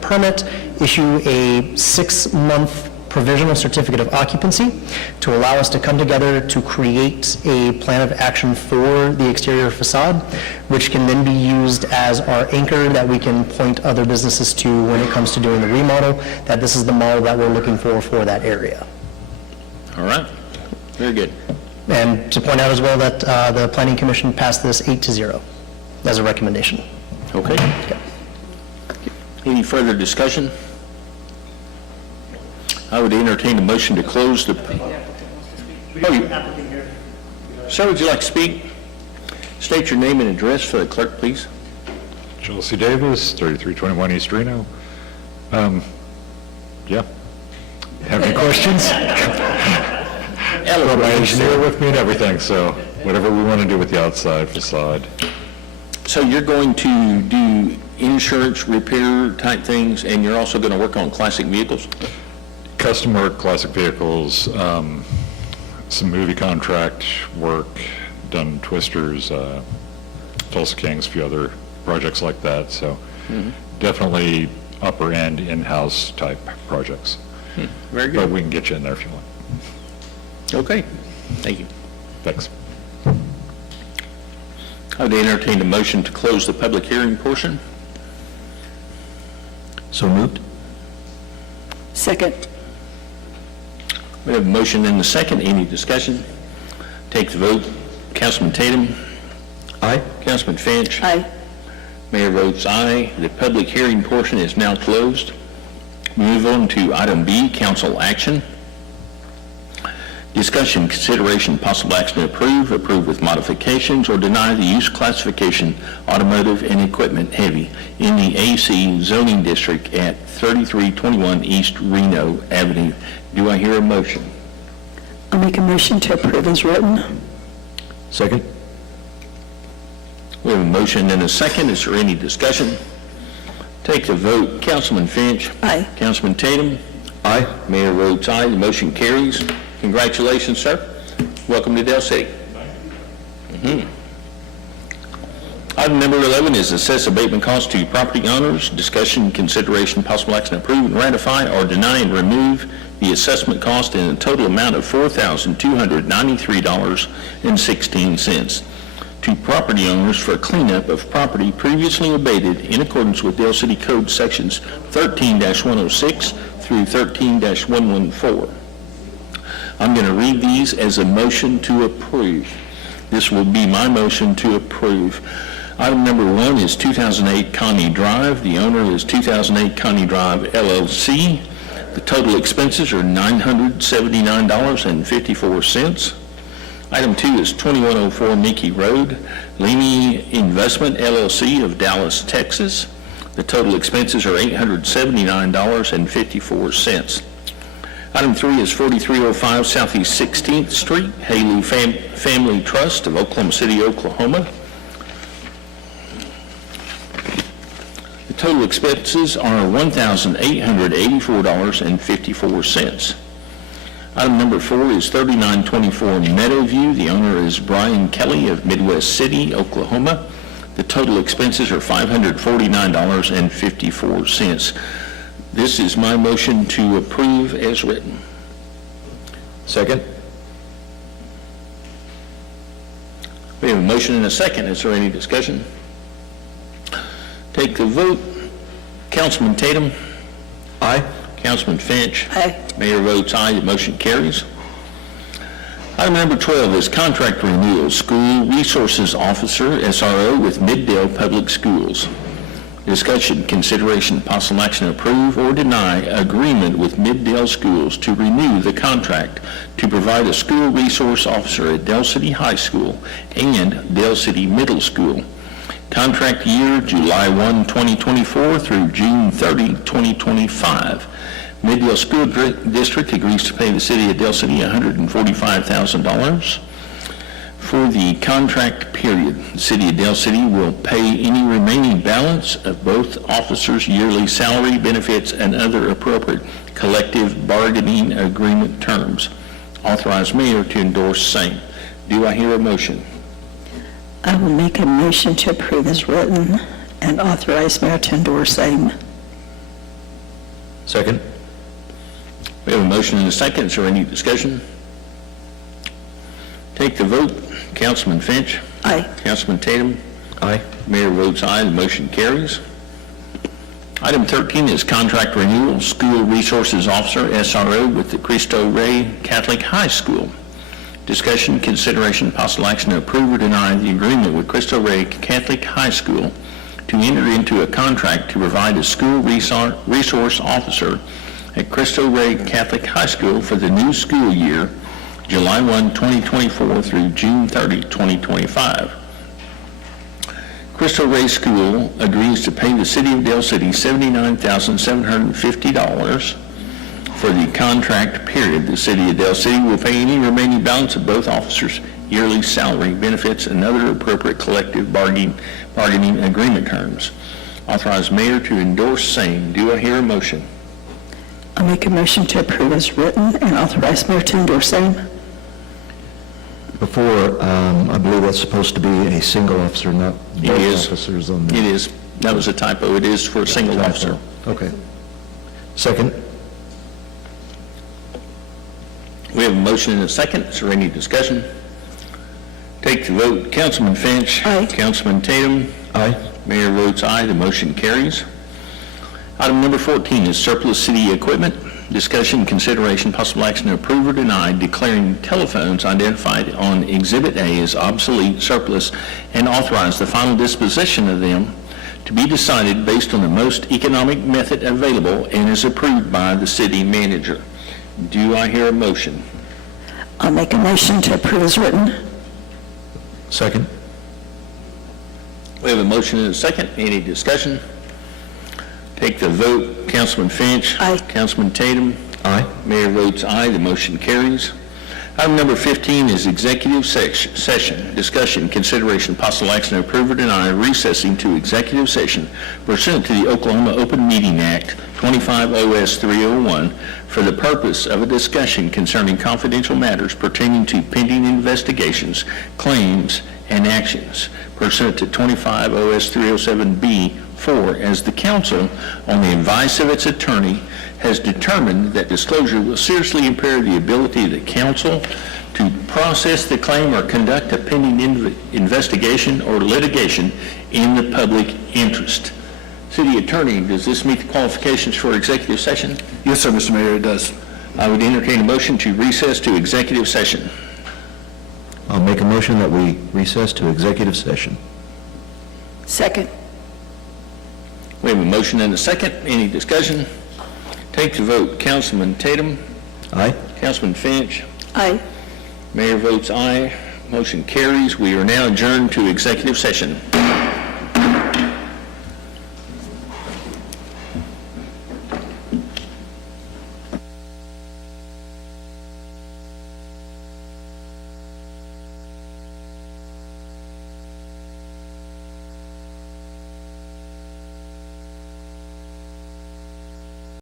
permit, issue a 6-month provisional certificate of occupancy to allow us to come together to create a plan of action for the exterior facade, which can then be used as our anchor that we can point other businesses to when it comes to doing the remodel, that this is the model that we're looking for that area. All right, very good. And to point out as well that the Planning Commission passed this 8-0 as a recommendation. Okay. Any further discussion? I would entertain a motion to close the... Sir, would you like to speak? State your name and address for the clerk, please. Joel C. Davis, 3321 East Reno. Yeah. Have any questions? Got my engineer with me and everything, so whatever we want to do with the outside facade. So you're going to do insurance repair type things, and you're also going to work on classic vehicles? Custom work, classic vehicles, some movie contract work, done Twisters, Tulsa Kings, a few other projects like that. So definitely upper end in-house type projects. Very good. But we can get you in there if you want. Okay, thank you. Thanks. I would entertain a motion to close the public hearing portion. So moved. Second. We have a motion and a second. Any discussion? Take the vote. Councilman Tatum? Aye. Councilman Finch? Aye. Mayor votes aye. The public hearing portion is now closed. We move on to item B, council action. Discussion, consideration, possible action to approve with modifications, or deny the use classification automotive and equipment heavy in the AC zoning district at 3321 East Reno Avenue. Do I hear a motion? I'll make a motion to approve as written. Second. We have a motion and a second. Is there any discussion? Take the vote. Councilman Finch? Aye. Councilman Tatum? Aye. Mayor votes aye. The motion carries. Congratulations, sir. Welcome to Del City. Item number 11 is assess abatement cost to property owners. Discussion, consideration, possible action to approve and ratify or deny and remove the assessment cost in a total amount of $4,293.16 to property owners for cleanup of property previously abated in accordance with Del City Code Sections 13-106 through 13-114. I'm going to read these as a motion to approve. This will be my motion to approve. Item number 1 is 2008 Connie Drive. The owner is 2008 Connie Drive LLC. The total expenses are $979.54. Item 2 is 2104 Mickey Road, Leamy Investment LLC of Dallas, Texas. The total expenses are $879.54. Item 3 is 4305 Southeast 16th Street, Haley Family Trust of Oklahoma City, Oklahoma. The total expenses are $1,884.54. Item number 4 is 3924 Meadowview. The owner is Brian Kelly of Midwest City, Oklahoma. The total expenses are $549.54. This is my motion to approve as written. Second. We have a motion and a second. Is there any discussion? Take the vote. Councilman Tatum? Aye. Councilman Finch? Aye. Mayor votes aye, the motion carries. Item number 12 is contract renewal, School Resources Officer, SRO, with Middale Public Schools. Discussion, consideration, possible action to approve or deny agreement with Middale Schools to renew the contract to provide a school resource officer at Dell City High School and Dell City Middle School. Contract year July 1, 2024 through June 30, 2025. Middale School District agrees to pay the City of Dell City $145,000 for the contract period. The City of Dell City will pay any remaining balance of both officers' yearly salary, benefits, and other appropriate collective bargaining agreement terms. Authorize mayor to endorse same. Do I hear a motion? I will make a motion to approve as written and authorize mayor to endorse same. Second. We have a motion and a second. Is there any discussion? Take the vote. Councilman Finch? Aye. Councilman Tatum? Aye. Mayor votes aye, the motion carries. Item 13 is contract renewal, School Resources Officer, SRO, with the Cristo Rey Catholic High School. Discussion, consideration, possible action to approve or deny the agreement with Cristo Rey Catholic High School to enter into a contract to provide a school resource officer at Cristo Rey Catholic High School for the new school year, July 1, 2024 through June 30, 2025. Cristo Rey School agrees to pay the City of Dell City $79,750 for the contract period. The City of Dell City will pay any remaining balance of both officers' yearly salary, benefits, and other appropriate collective bargaining agreement terms. Authorize mayor to endorse same. Do I hear a motion? I'll make a motion to approve as written and authorize mayor to endorse same. Before, I believe that's supposed to be a single officer, not It both is. officers on the... It is. That was a typo. It is for a single officer. Okay. Second. We have a motion and a second. Is there any discussion? Take the vote. Councilman Finch. Aye. Councilman Tatum. Aye. Mayor votes aye. The motion carries. Item number 14 is surplus city equipment. Discussion, consideration, possible action to approve or deny declaring telephones identified on Exhibit A as obsolete, surplus, and authorize the final disposition of them to be decided based on the most economic method available and is approved by the city manager. Do I hear a motion? I'll make a motion to approve as written. Second. We have a motion and a second. Any discussion? Take the vote. Councilman Finch. Aye. Councilman Tatum. Aye. Mayor votes aye. The motion carries. Item number 15 is executive session. Discussion, consideration, possible action to approve or deny recessing to executive session pursuant to the Oklahoma Open Meeting Act 25 OS 301 for the purpose of a discussion concerning confidential matters pertaining to pending investigations, claims, and actions pursuant to 25 OS 307B4 as the council, on the advice of its attorney, has determined that disclosure will seriously impair the ability of the council to process the claim or conduct a pending investigation or litigation in the public interest. City Attorney, does this meet the qualifications for executive session? Yes, sir, Mr. Mayor, it does. I would entertain a motion to recess to executive session. I'll make a motion that we recess to executive session. Second. We have a motion and a second. Any discussion? Take the vote. Councilman Tatum. Aye. Councilman Finch. Aye. Mayor votes aye. Motion carries. We are now adjourned to executive session.